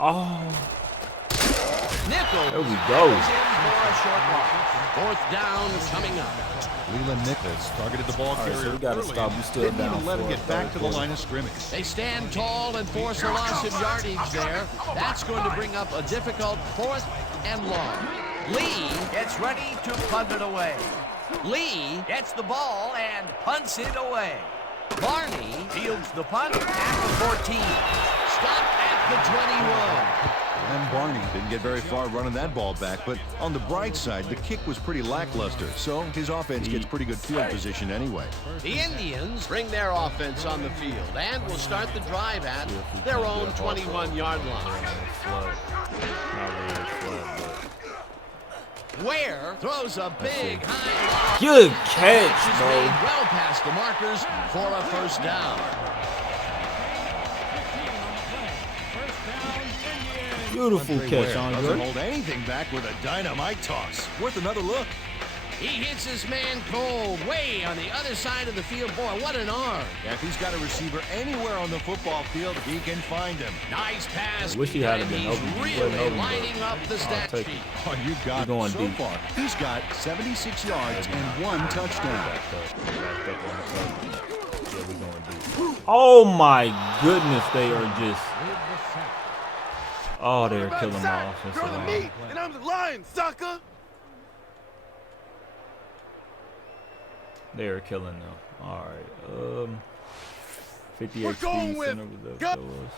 Oh, Nichols there we goes go. in for a short loss. 4th down coming up. Leland Nichols targeted the ball All right, carrier so we gotta early stop. and We still didn't down even let him for a get back third to the quarter. line of scrimmage. They stand tall and force a loss of yardage there. That's going to bring up a difficult 4th and long. Lee Gets ready to punt it away. Lee Gets the ball and punts it away. Barney Fields the punt at the 14. stopped at the 21. And Barney didn't get very far running that ball back, but on the bright side, the kick was pretty lackluster, so his offense gets pretty good field position anyway. The Indians bring their offense on the field and will start the drive at their own 21-yard line. Ware throws a big high Good catch catch, is bro. made well past the markers for a 1st down. Beautiful catch, Doesn't Andre. hold anything back with a dynamite toss. Worth another look. He hits his man cold way on the other side of the field. Boy, what an arm. Yeah, if he's got a receiver anywhere on the football field, he can find him. Nice pass. I wish he had and been he's open. He really wasn't open, but lining up the stat take sheet. it. Oh, you got We're going it. So deep. far, he's got 76 yards and 1 touchdown. Oh my goodness, they are just. Oh, they're killing my Sack. offensive You're the line. meat, and I'm the lion, sucker. They are killing them. All right. 58 We're going speed with center was that go- what that was.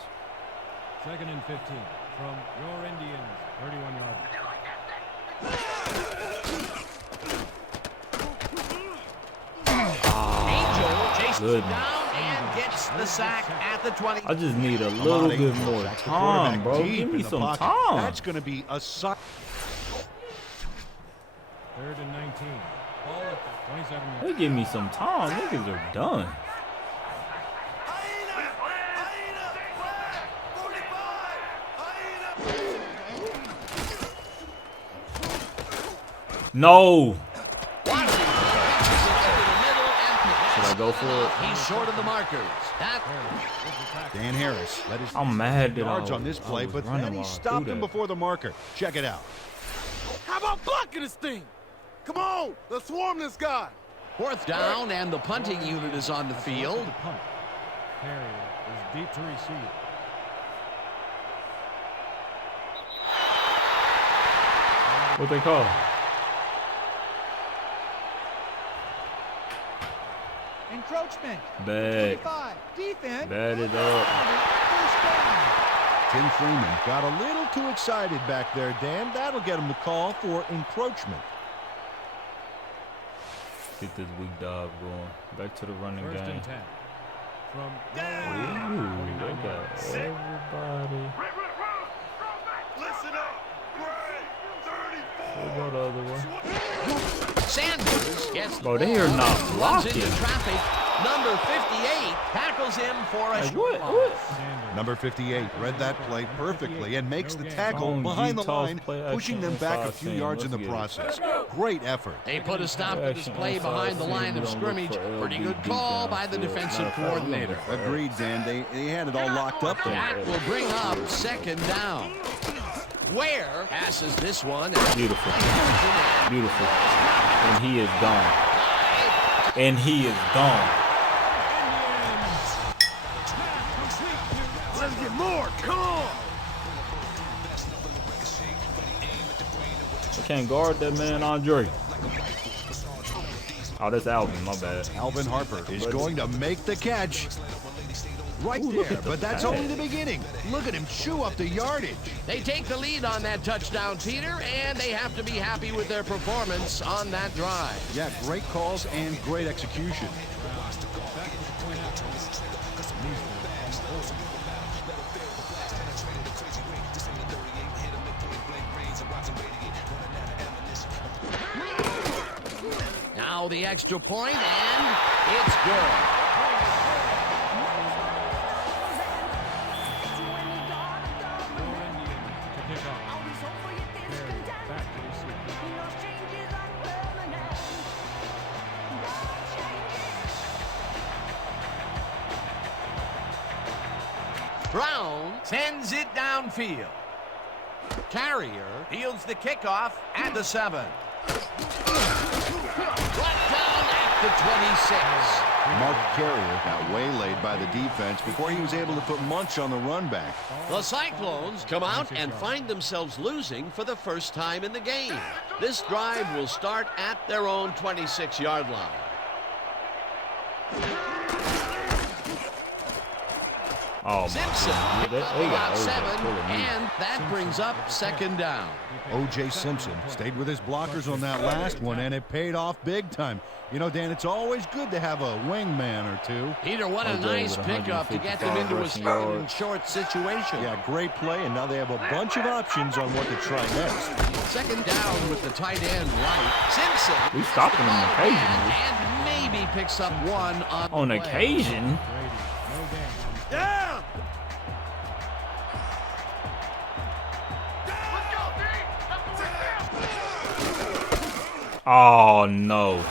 2nd and 15 from your Indians, 31-yard. Angel chases Good. down and gets the sack at the 20. I just need a little bit more That's the time, quarterback bro. deep Give me in the some pocket. time. That's going to be a sign. 3rd and 19. Ball at the 27 They yard. give me some time. Niggas are done. No. Watson pitches it into the middle and Should I go for it? he's short of the markers. That Dan Harris led his I'm mad that yards I on this was play, but running then he while I stopped threw him that. before the marker. Check it out. How about blocking this thing? Come on, let's swarm this guy. 4th down and the punting unit is on the field. The punt. Carrier is deep to receive. What they call? Encroachment. Bad. 25. Defense. Bad it up. First down. Tim Freeman got a little too excited back there, Dan. That'll get him the call for encroachment. Get this weak dive going. Back to the running 1st game. and 10 from your Ooh, Indians, they 49 got yards. everybody. Listen up. We'll go the other way. Sanders gets the Bro, they ball, are not runs into blocking. traffic. Number 58 tackles him for a Like, short what? loss. What? Sanders. Number 58 read that play perfectly and makes the tackle Long behind the G-toss line, play pushing action them back a inside few 10. yards in the Let's get it. process. Great effort. They put a stop to this Action play inside behind the 10. line We of don't look scrimmage. for Pretty good LBD call by the downfield. defensive Matter of fact, we don't coordinator. look for Agreed, Dan. They had it all locked up there. That will bring up 2nd down. Ware passes this one. Beautiful. Beautiful. And he is gone. And he is gone. Let's get more. Come on. I can't guard that man, Andre. Oh, that's Alvin. My bad. Alvin Harper is going to make the catch. Right there, but that's only the beginning. Look at him chew up the yardage. They take the lead on that touchdown, Peter, and they have to be happy with their performance on that drive. Yeah, great calls and great execution. Now the extra point, and it's good. Brown Sends it downfield. Carrier Fields the kickoff at the 7. brought down at the 26. Mark Carrier got waylaid by the defense before he was able to put Munch on the run back. The Cyclones come out and find themselves losing for the first time in the game. This drive will start at their own 26-yard line. Oh, my Simpson goodness. They got about 7, OJ pulling me. and that brings up second down. O.J. Simpson stayed with his blockers on that last one, and it paid off big time. You know, Dan, it's always good to have a wingman or two. Peter, what a OJ nice with pickup to get them into a rushing second and yards. short situation. Yeah, great play, and now they have a bunch of options on what to try next. Second down with the tight end right. Simpson We stopped him on occasion. and maybe picks up one on On the play. occasion. Yeah! Oh, no.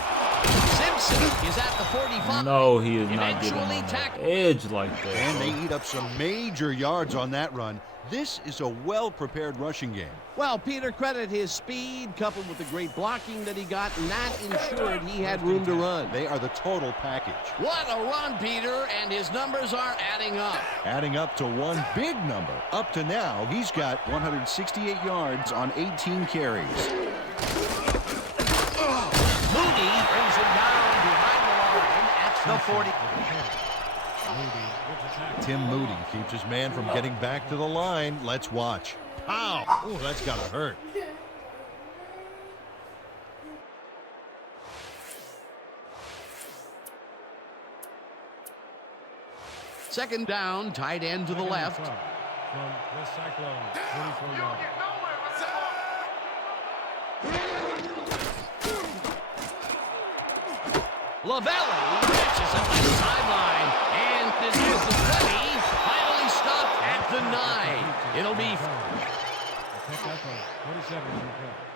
Simpson is at the 45. No, he is not getting Eventually on that tackled. edge like that. And they eat up some major yards on that run. This is a well-prepared rushing game. Well, Peter, credit his speed coupled with the great blocking that he got, and that ensured he had room to run. They are the total package. What a run, Peter, and his numbers are adding up. Adding up to one big number. Up to now, he's got 168 yards on 18 carries. Moody brings him down behind the line at the 40. Tim Moody keeps his man from getting back to the line. Let's watch. Ow! Oh, that's gotta hurt. Second down, tight end to the left. From the Cyclones, 24 yards. Lavelli catches it by the sideline, and this is the 20. Finally stopped at the 9. It'll be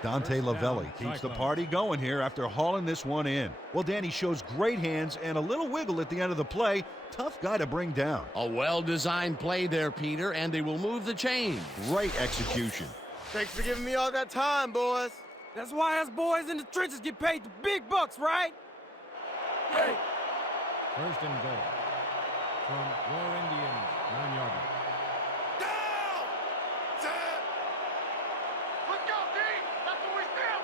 Dante Lavelli keeps the party going here after hauling this one in. Well, Danny shows great hands and a little wiggle at the end of the play. Tough guy to bring down. a well-designed play there, Peter, and they will move the chain. Great execution. Thanks for giving me all that time, boys. That's why us boys in the trenches get paid the big bucks, right? Hey. First and goal from War Indians, 9-yard line. Let's go, D! That's what we stand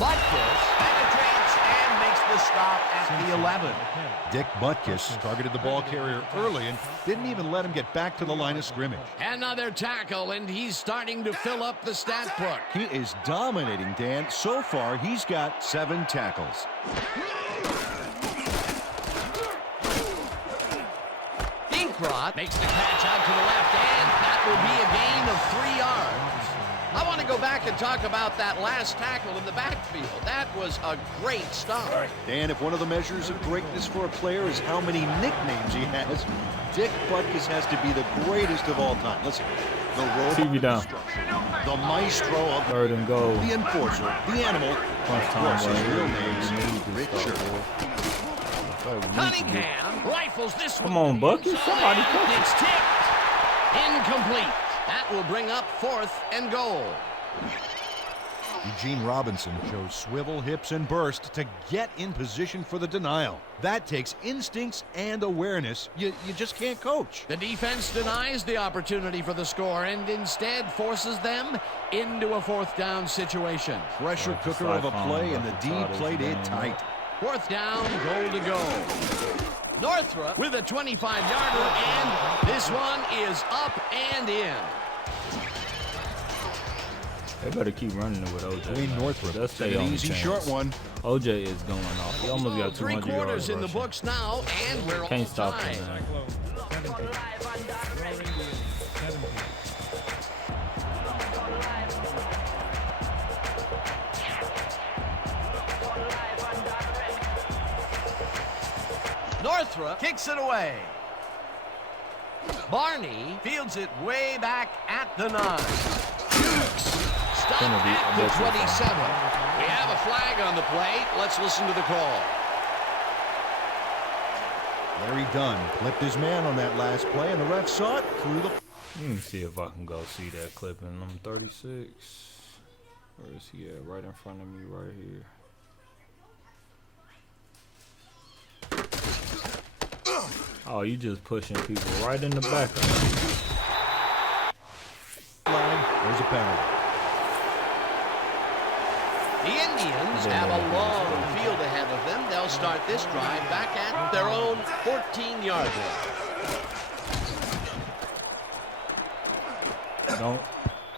Butkus penetrates and makes the stop at the 11. Dick Butkus targeted the ball carrier early and didn't even let him get back to the line of scrimmage. Another tackle, and he's starting to fill up the stat book. He is dominating, Dan. So far, he's got 7 tackles. Dinkrot makes the catch out to the left, and that will be a gain of 3 yards. I want to go back and talk about that last tackle in the backfield. That was a great stop. Dan, if one of the measures of greatness for a player is how many nicknames he has, Dick Butkus has to be the greatest of all time. Listen, the robot TV down. destruction, the maestro of Third and goal. the enforcer, the animal, Punch of time, course, his boy. real We name's need to Richard. start, boy. Cunningham rifles this Come one. on, Bucky. Somebody catch it. It's tipped. Incomplete. That will bring up 4th and goal. Eugene Robinson chose swivel, hips, and burst to get in position for the denial. That takes instincts and awareness you just can't coach. The defense denies the opportunity for the score and instead forces them into a fourth down situation. Pressure cooker of a play, and the D played it tight. Fourth down, goal to go. Northrop with a 25-yarder, and this one is up and in. They better keep running it with OJ. Wayne Northrop, That's an easy short one. OJ is going off. He almost got 200 yards. 3 quarters in the books now, and we're Can't all stop tied. him, man. Northrop kicks it away. Barney fields it way back at the 9. Stop at the 27. We have a flag on the play. Let's listen to the call. Larry Dunn flipped his man on that last play, and the ref saw it through the... Let me see if I can go see that clip in number 36. Where is he at? Right in front of me, right here. Oh, you just pushing people right in the back of them. There's a penalty. The Indians have a long field ahead of them. They'll start this drive back at their own 14-yard line. Don't.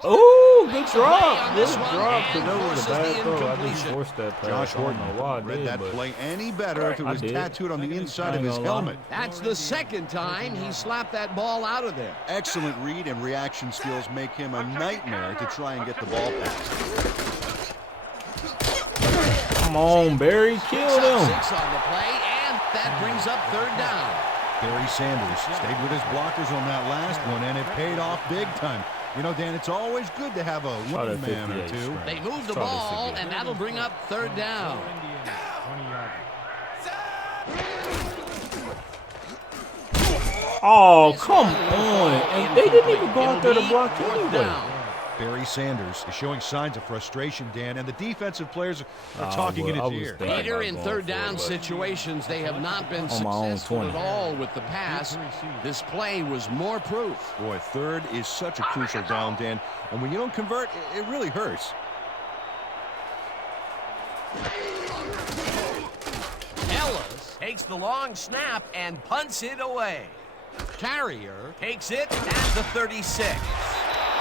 Oh, good Play drop. on Good this one drop. and That was forces a bad the throw. I just incompletion. forced that pass. Josh I don't Horton know why I read did, that but play any better if it I was did. tattooed on the inside I of ain't his gonna lie. helmet. That's the second time he slapped that ball out of there. Excellent read and reaction skills make him a nightmare to try and get the ball past. Come on, Barry. Kill them. 6 on the play, and that brings up third down. Barry Sanders stayed with his blockers on that last one, and it paid off big time. You know, Dan, it's always good to have a Try that wingman or 58 two. string. They move the Try this ball, again. and that'll bring up third down. Oh, come on. And they didn't even go out there to block Fourth anyway. down. Barry Sanders is showing signs of frustration, Dan, and the defensive players are talking in well, his I was ear. thinking Later about in going third for it, down but situations, they have not been On my own successful 20. at all with the pass. This play was more proof. Boy, third is such a crucial down, Dan, and when you don't convert, it really hurts. Ellis takes the long snap and punts it away. Carrier takes it at the 36.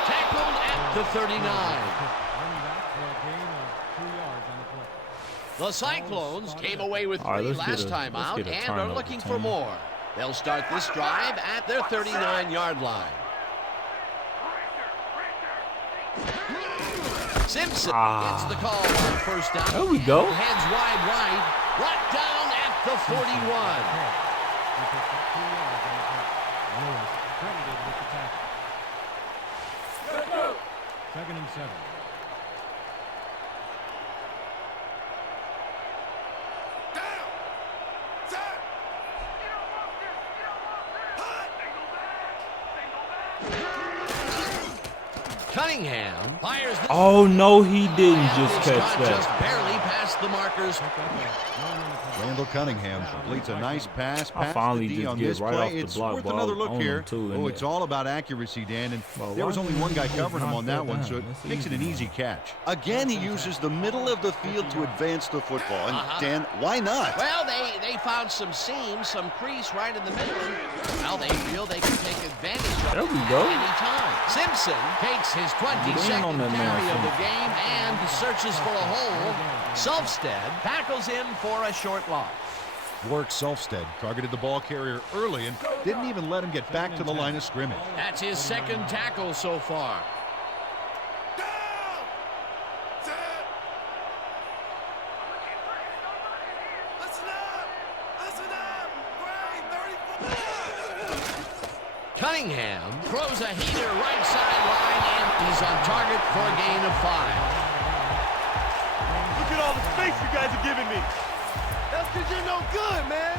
Tackled at the 39. The Cyclones came away with All right, 3 let's last get a- time let's out get a and turnover, are looking for Tim. more. They'll start this drive at their 39-yard line. Simpson gets the call on first down. There we go. Heads wide right. Brought down at the 41. Second and 7. Cunningham fires the Oh, no, he didn't just It's catch caught just that. barely past the markers. Randall Cunningham completes a nice pass I past finally the D just on get this right play. off the It's block, worth but I another was look on here. him too, Oh, and it's all about accuracy, Dan, and Well, there was why only one guy didn't he covering him knock on that that one, so it down? That's makes it an easy. easy catch. Again, he uses the middle of the field to advance the football, and Dan, why not? Well, they found some seams, some crease right in the middle. And, well, they feel they can take advantage of There it we at go. any time. Simpson takes his 22nd on that man, carry of the Simpson. game and searches for a hole. Selfstead tackles him for a short loss. Work Selfstead targeted the ball carrier early and didn't even let him get back to the line of scrimmage. That's his second tackle so far. Cunningham throws a heater right sideline, and he's on target for a gain of 5. Look at all the space you guys are giving me. That's because you're no good, man.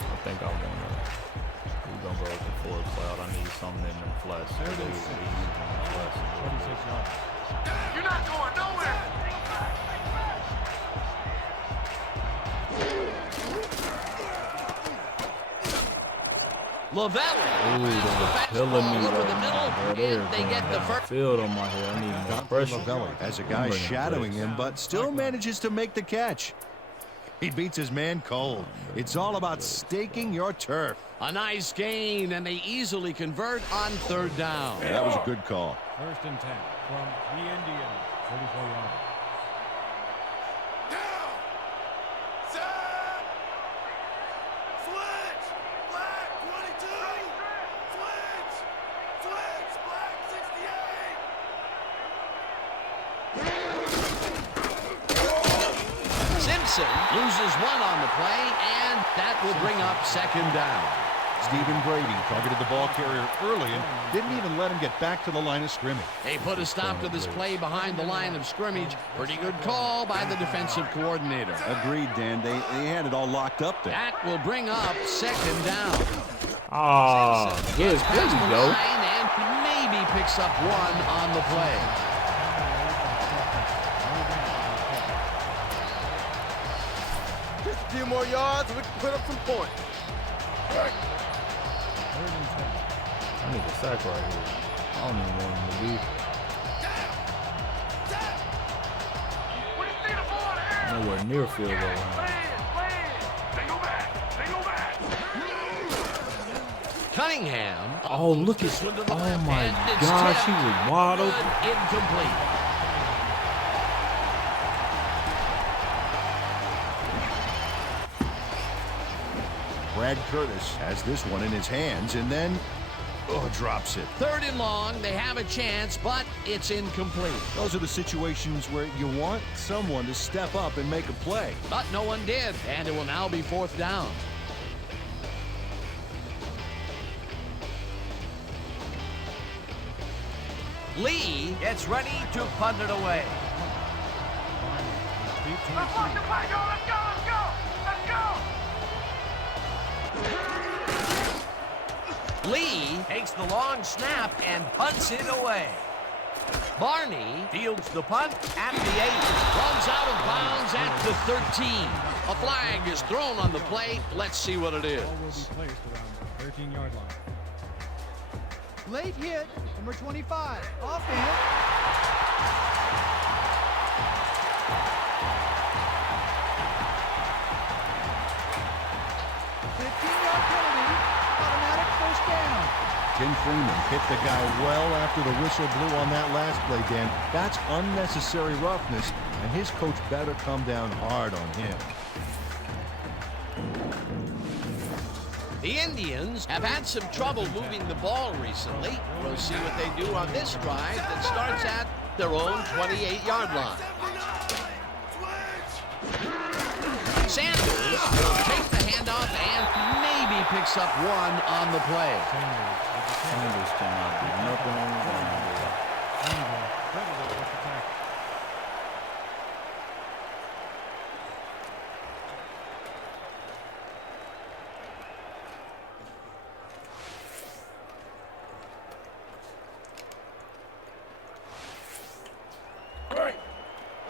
I think I'm gonna go with the court cloud. I need something in them flats. Third and 6. 26 yards. You're not going nowhere. Ooh, killing me over the right now, middle, bro. They're and they going get the down first. field on my head. I need more pressure. Lavelli has a guy shadowing him, but still manages to make the catch. He beats his man cold. It's all about staking your turf. A nice gain, and they easily convert on third down. Yeah, that was a good call. First and 10 from the Indians. 34 yards. Down. Set. Switch. Black 22. Switch. Switch. Black 68. Simpson loses one on the play, and that will bring up second down. Stephen Brady targeted the ball carrier early and didn't even let him get back to the line of scrimmage. They put a stop to this play behind the line of scrimmage. Pretty good call by the defensive coordinator. Agreed, Dan. They had it all locked up there. That will bring up second down. Ah, Simpson good. gets There past we the go. line and maybe picks up one on the play. Just a few more yards, and we can put up some points. Third and 10. I need a sack right here. I don't even want him to be. Nowhere near field goal line. Cunningham. Oh, look at. Swing to the Oh left, my and it's gosh, tipped. he was wide Good, open. incomplete. Brad Curtis has this one in his hands and then drops it. Third and long, they have a chance, but it's incomplete. Those are the situations where you want someone to step up and make a play. But no one did, and it will now be fourth down. Lee Gets ready to punt it away. Lee Takes the long snap and punts it away. Barney Fields the punt at the 8. runs out of bounds at the 13. A flag is thrown on the play. Let's see what it is. Ball will be placed around the 13-yard line. Late hit, number 25. Offense. Automatic first down. Tim Freeman hit the guy well after the whistle blew on that last play, Dan. That's unnecessary roughness, and his coach better come down hard on him. The Indians have had some trouble moving the ball recently. We'll see what they do on this drive that starts at their own 28-yard line. Sanders will take the handoff and maybe picks up one on the play. Sanders cannot do nothing on the ground. Credited with the tackle.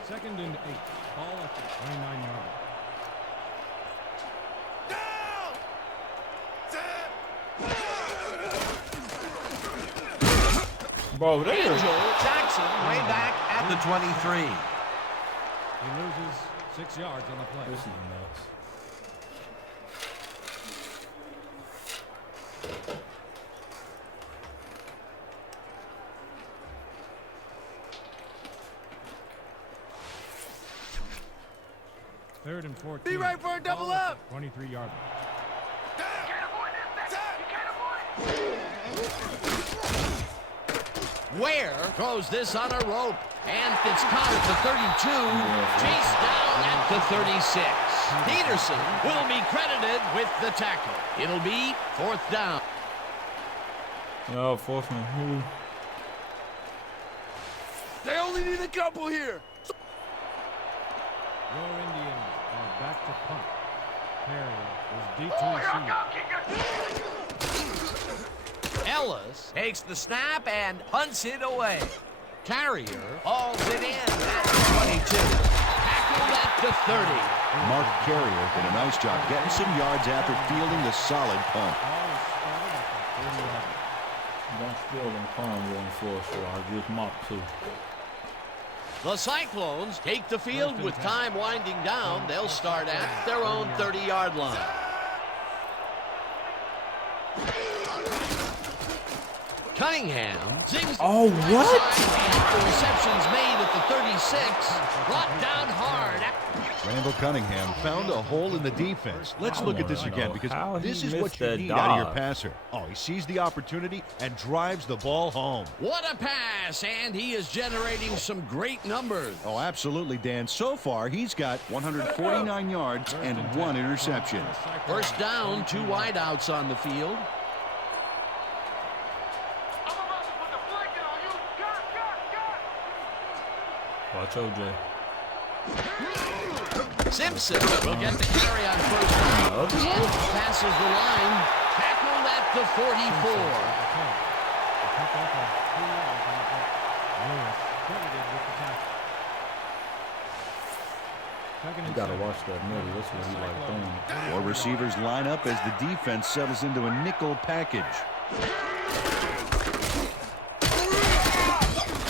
Second and 8. Ball at the 29-yard. Bro, there. Joel Jackson way back at the 23. He loses 6 yards on the play. This is nuts. Third and 14. Be right for a double Ball at up. the 23-yard line. Ware throws this on a rope, and it's caught at the 32, chased down at the 36. Peterson will be credited with the tackle. It'll be fourth down. Oh, fourth and who? They only need a couple here. Your Indians are back to punt. Perry is deep to receive. Willis takes the snap and punts it away. Carrier hauls it in at 22. Tackled at the 30. Mark Carrier did a nice job getting some yards after fielding the solid punt. Don't steal them crumbs on the floor, so I just mop too. The Cyclones take the field with time winding down. They'll start at their own 30-yard line. Cunningham zings. Oh, what? The reception's made at the 36. Brought down hard. Randall Cunningham found a hole in the defense. Let's look at this again because this is what you need out of your passer. Oh, he sees the opportunity and drives the ball home. What a pass, and he is generating some great numbers. Oh, absolutely, Dan. So far, he's got 149 yards and 1 interception. First down, 2 wideouts on the field. Watch OJ. Simpson will get the carry on first down. And passes the line. Tackled at the 44. You gotta watch that middle. That's what he like doing. 4 receivers line up as the defense settles into a nickel package.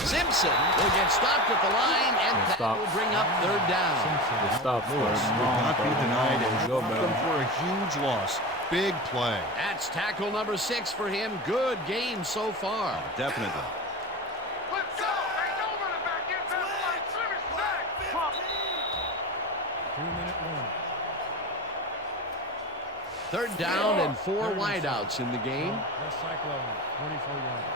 Simpson will get stopped at the line, and that will bring up third down. The stop Lewis will not be denied and go drop them for a huge loss. Big play. That's tackle number 6 for him. Good game so far. Definitely. Let's go! Ain't no running back in that line. Finish back. 2-minute warning. Third down and 4 wideouts in the game. The Cyclone, 24 yards.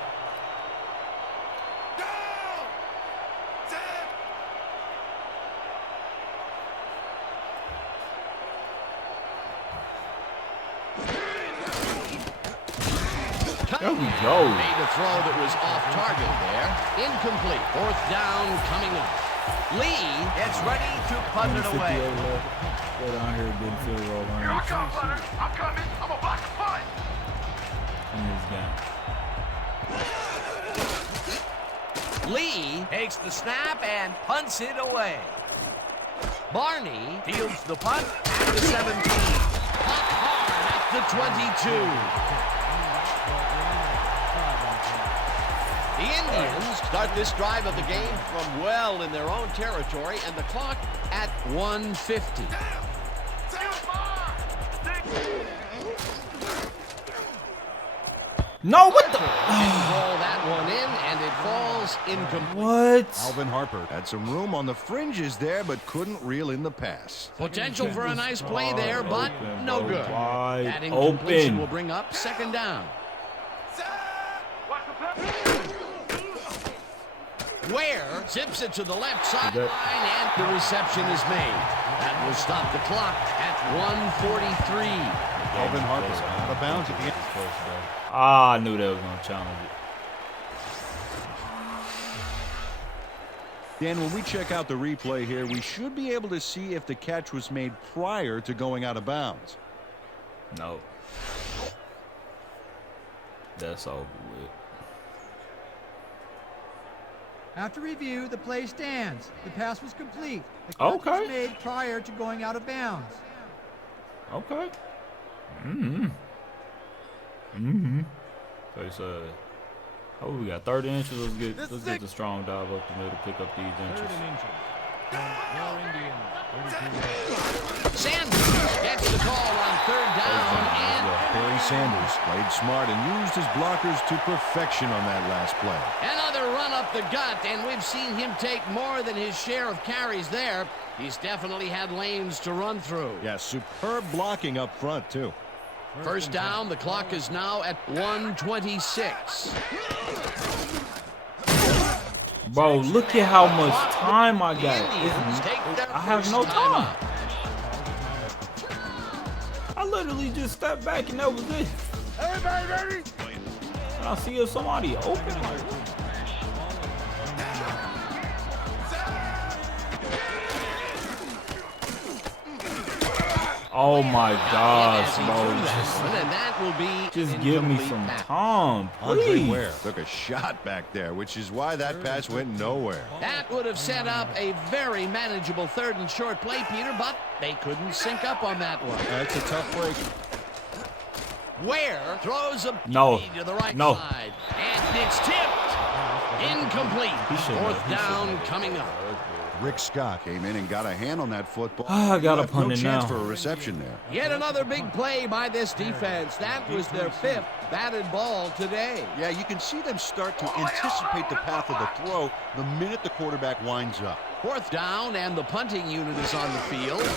There we go. Made a throw that was off target there. Incomplete. Fourth down coming up. Lee Gets ready to punt it away. Go down here, good field roll. Here I come, Butter. I'm coming. I'm a block the punt. In this game. Lee Takes the snap and punts it away. Barney Fields the punt at the 17. hot hard at the 22. The Indians start this drive of the game from well in their own territory, and the clock at 1:50. No, what the? Roll that one in, and it falls incomplete. What? Alvin Harper had some room on the fringes there, but couldn't reel in the pass. Potential for a nice play there, but Open, no bro. good. Wide That incompletion open. will bring up second down. Ware zips it to the left sideline, and the reception is made. That will stop the clock at 1:43. Alvin Harper out of bounds at the end. I knew they was gonna challenge it. Dan, when we check out the replay here, we should be able to see if the catch was made prior to going out of bounds. No. That's over with. After review, the play stands. The pass was complete. The catch was made prior to going out of bounds. Okay. Okay, so oh, we got 30 inches. Let's get the strong dive up the middle, pick up these inches. 3rd and inches. From your Indians, 32 yards. Sanders gets the call on third down, and Barry Sanders played smart and used his blockers to perfection on that last play. another run up the gut, and we've seen him take more than his share of carries there. He's definitely had lanes to run through. Yeah, superb blocking up front, too. First down, the clock is now at 1:26. Bro, look at how much time I The got. Indians take their I have first no time time. out. I literally just stepped back and that was it. Everybody ready? And I see if somebody open. Like, Oh my gosh, As he bro. threw that one, and that will be Just an give me incomplete some pass. time, Andre please. Ware took a shot back there, which is why that pass went nowhere. That would have set up a very manageable 3rd and short play, Peter, but they couldn't sync up on that one. That's a tough break. Ware throws a No. to the right No. side, and it's tipped. Incomplete. He shouldn't 4th have. He down shouldn't have. coming up. Rick Scott came in and got a hand on that football. I gotta Left punt no it chance now. for a reception there. Yet another big play by this defense. That was their 5th batted ball today. Yeah, you can see them start to anticipate the path of the throw the minute the quarterback winds up. 4th down, and the punting unit is on the field.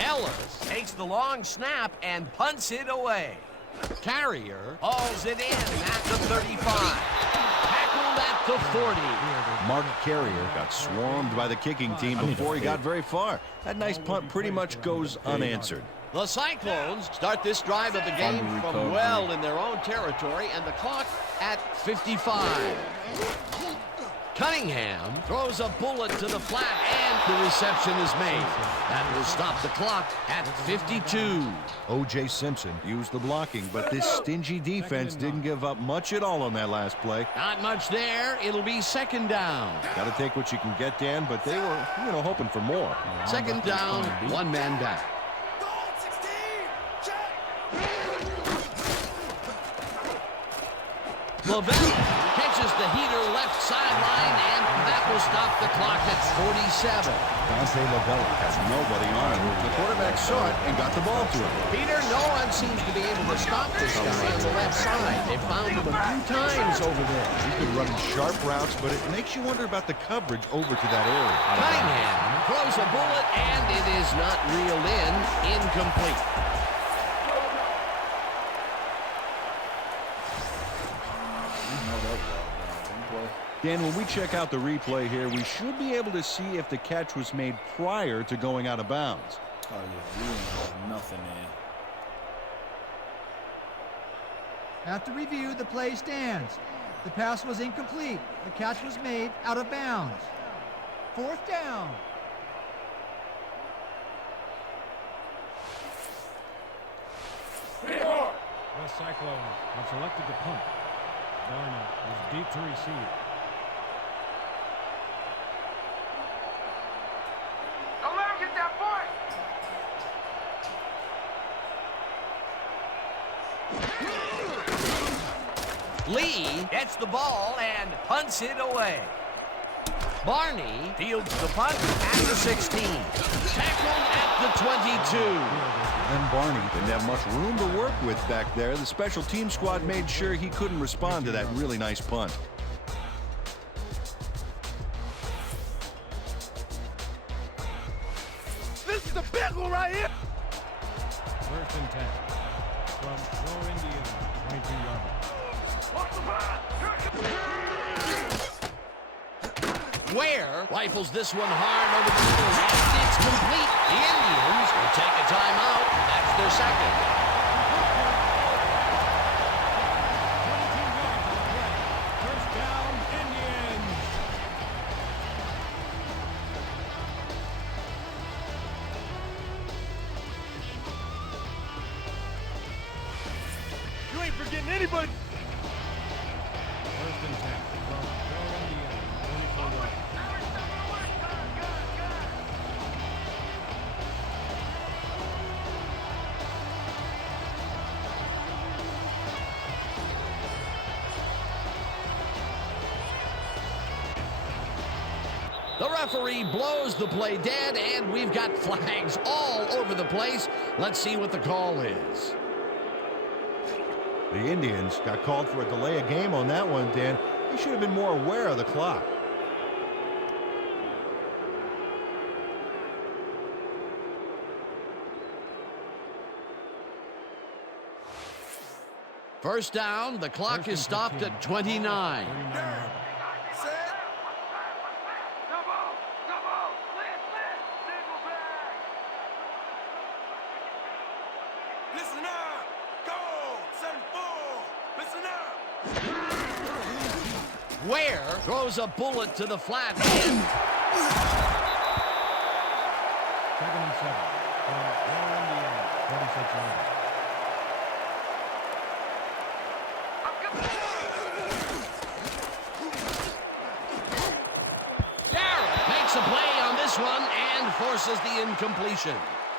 Ellis Takes the long snap and punts it away. Carrier Hauls it in at the 35. tackled at the 40. Mark Carrier got swarmed by the kicking team before he got very far. That nice punt pretty much goes unanswered. The Cyclones start this drive of the game Fumble from recovery. well in their own territory, and the clock at 55. Cunningham throws a bullet to the flat, and the reception is made. That will stop the clock at 52. O.J. Simpson used the blocking, but this stingy defense didn't give up much at all on that last play. Not much there. It'll be 2nd down. Got to take what you can get, Dan, but they were, hoping for more. 2nd down, 1 man back. Lavelle catches the heater left sideline, and that will stop the clock at 47. Dante Lavella has nobody on him. The quarterback saw it and got the ball to him. Peter, no one seems to be able to stop this guy on the left side. They found him a few times over there. He's been running sharp routes, but it makes you wonder about the coverage over to that area. Cunningham throws a bullet, and it is not reeled in. Incomplete. Dan, when we check out the replay here, we should be able to see if the catch was made prior to going out of bounds. Oh yeah, we didn't have nothing in. After review, the play stands. The pass was incomplete. The catch was made out of bounds. 4th down. The Cyclone have selected the punt. Barney is deep to receive. Don't let him get that point. Lee Gets the ball and punts it away. Barney Fields the punt at the 16. tackled at the 22. And Barney didn't have much room to work with back there. The special team squad made sure he couldn't respond to that really nice punt. This is the big one right here. 1st and 10. From Joe Indian, 22-yard line. Ware rifles this one hard over the middle, and it's complete. The Indians will take a timeout. That's their 2nd. 22 yards on the play. 1st down, Indians. You ain't forgetting anybody. 1st and 10. From Joe Indian, 24 yards. The referee blows the play dead, and we've got flags all over the place. Let's see what the call is. The Indians got called for a delay of game on that one, Dan. They should have been more aware of the clock. First down, the clock is stopped at 29. 39 yards. Listen up. Go. 7-4. Listen up. Ware throws a bullet to the flat. 2nd and 7. Indiana, 26 yards. Makes a play on this one and forces the incompletion.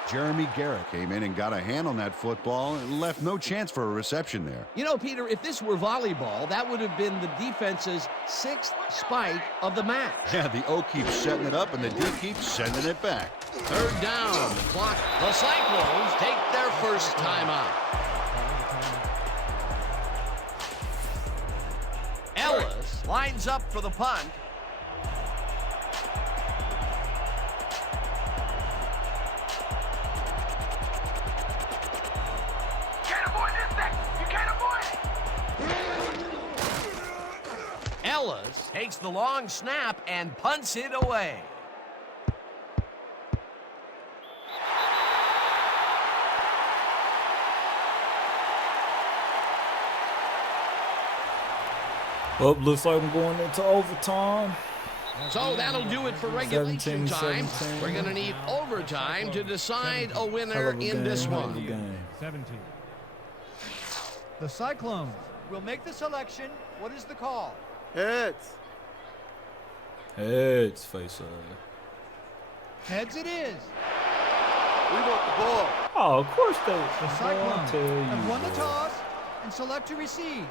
Jeremy Garrett came in and got a hand on that football and left no chance for a reception there. You know, Peter, if this were volleyball, that would have been the defense's 6th spike of the match. Yeah, the O keeps setting it up and the D keeps sending it back. 3rd down, clock. The Cyclones take their first timeout. Ellis lines up for the punt. Ellis takes the long snap and punts it away. Well, looks like I'm going into overtime. So that'll do it for regulation 17, time. 17. We're going to need overtime to decide a winner Hell of a in game, this hell of a one. game. 17. The Cyclones will make the selection. What is the call? Heads. Heads, face up. Heads it is. We want the ball. Oh, of course they. The Cyclones have won the toss and select to receive.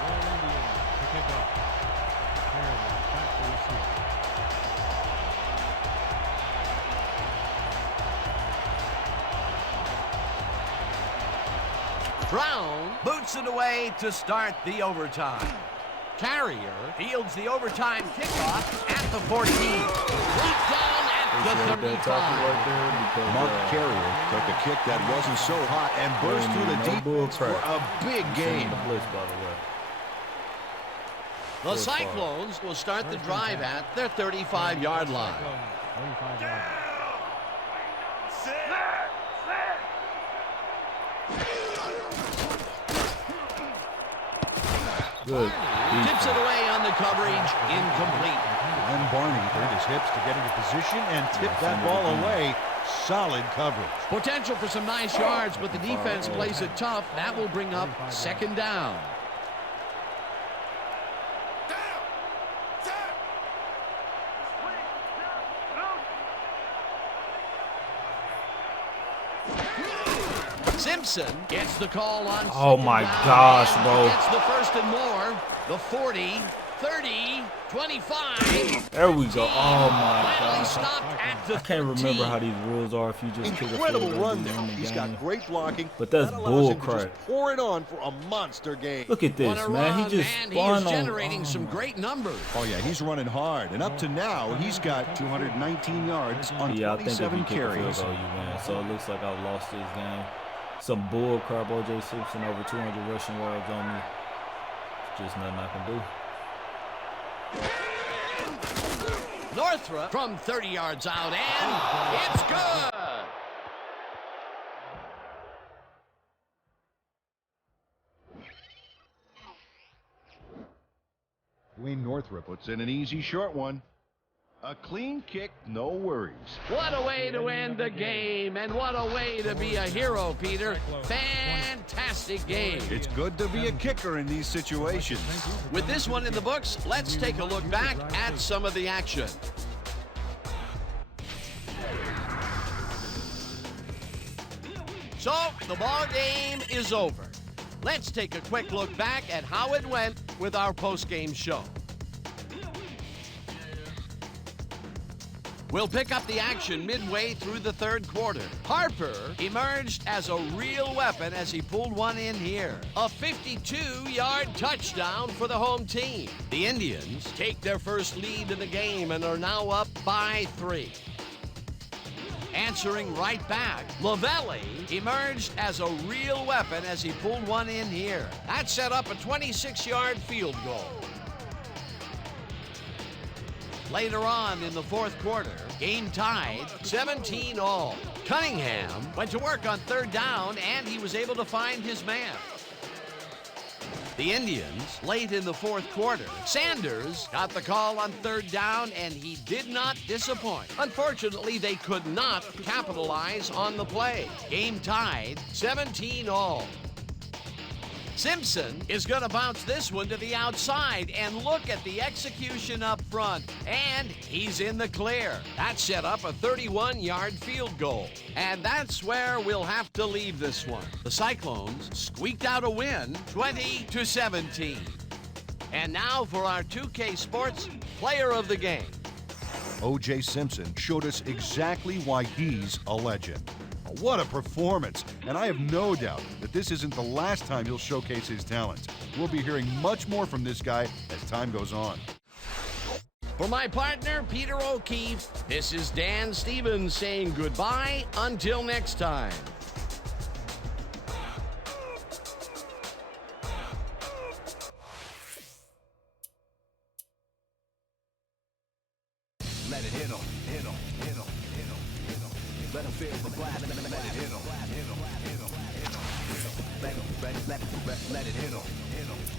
Indiana to kick off. Carrier back to receive. Brown boots it away to start the overtime. Carrier fields the overtime kickoff at the 14. Brought down at the 35. Mark Carrier took a kick that wasn't so hot and burst through the defense for a big gain. The Cyclones will start the drive at their 35-yard line. 35 yards. Good. Tips it away on the coverage, incomplete. And Barney hurt his hips to get into position and tip that ball away. Solid coverage. Potential for some nice yards, but the defense plays it tough. That will bring up 2nd down. Simpson gets the call on. Oh my gosh, bro. Gets the 1st and more. The 40, 30, 25. There we go. Oh my Finally gosh. stopped at the I can't remember 13. how these rules are if you just kick a Incredible field goal run in there. the He's game. got great blocking. But that's that allows bull him to just crap. pour it on for a monster game. Look at this, What a man. run, He just and spun he is on. generating some great numbers. Oh, yeah, he's running hard. And up to now, he's got 219 yards on Yeah, I think if 27 you kick a field carries. goal, you win. So it looks like I've lost this game. Some bull crap. O.J. Simpson over 200 rushing yards on me. It's just nothing I can do. Northrup from 30 yards out, and it's good. Dwayne Northrup puts in an easy short one. A clean kick, no worries. What a way to end the game, and what a way to be a hero, Peter. Fantastic game. It's good to be a kicker in these situations. With this one in the books, let's take a look back at some of the action. So, the ball game is over. Let's take a quick look back at how it went with our post-game show. We'll pick up the action midway through the 3rd quarter. Harper emerged as a real weapon as he pulled one in here. A 52-yard touchdown for the home team. The Indians take their first lead in the game and are now up by 3. Answering right back, Lavelli emerged as a real weapon as he pulled one in here. That set up a 26-yard field goal. Later on in the 4th quarter, game tied 17-all. Cunningham went to work on 3rd down, and he was able to find his man. The Indians, late in the fourth quarter, Sanders got the call on third down, and he did not disappoint. Unfortunately, they could not capitalize on the play. Game tied, 17-all. Simpson is going to bounce this one to the outside, and look at the execution up front, and he's in the clear. That set up a 31-yard field goal, and that's where we'll have to leave this one. The Cyclones squeaked out a win, 20-17. And now for our 2K Sports Player of the Game. O.J. Simpson showed us exactly why he's a legend. What a performance! And I have no doubt that this isn't the last time he'll showcase his talents. We'll be hearing much more from this guy as time goes on. For my partner, Peter O'Keefe, this is Dan Stevens saying goodbye until next time. Let it hit him, hit him, hit him, hit him, hit him. Let him feel the blast. Let it hit him, hit him, hit him, hit him, hit him. Let it hit him, hit him.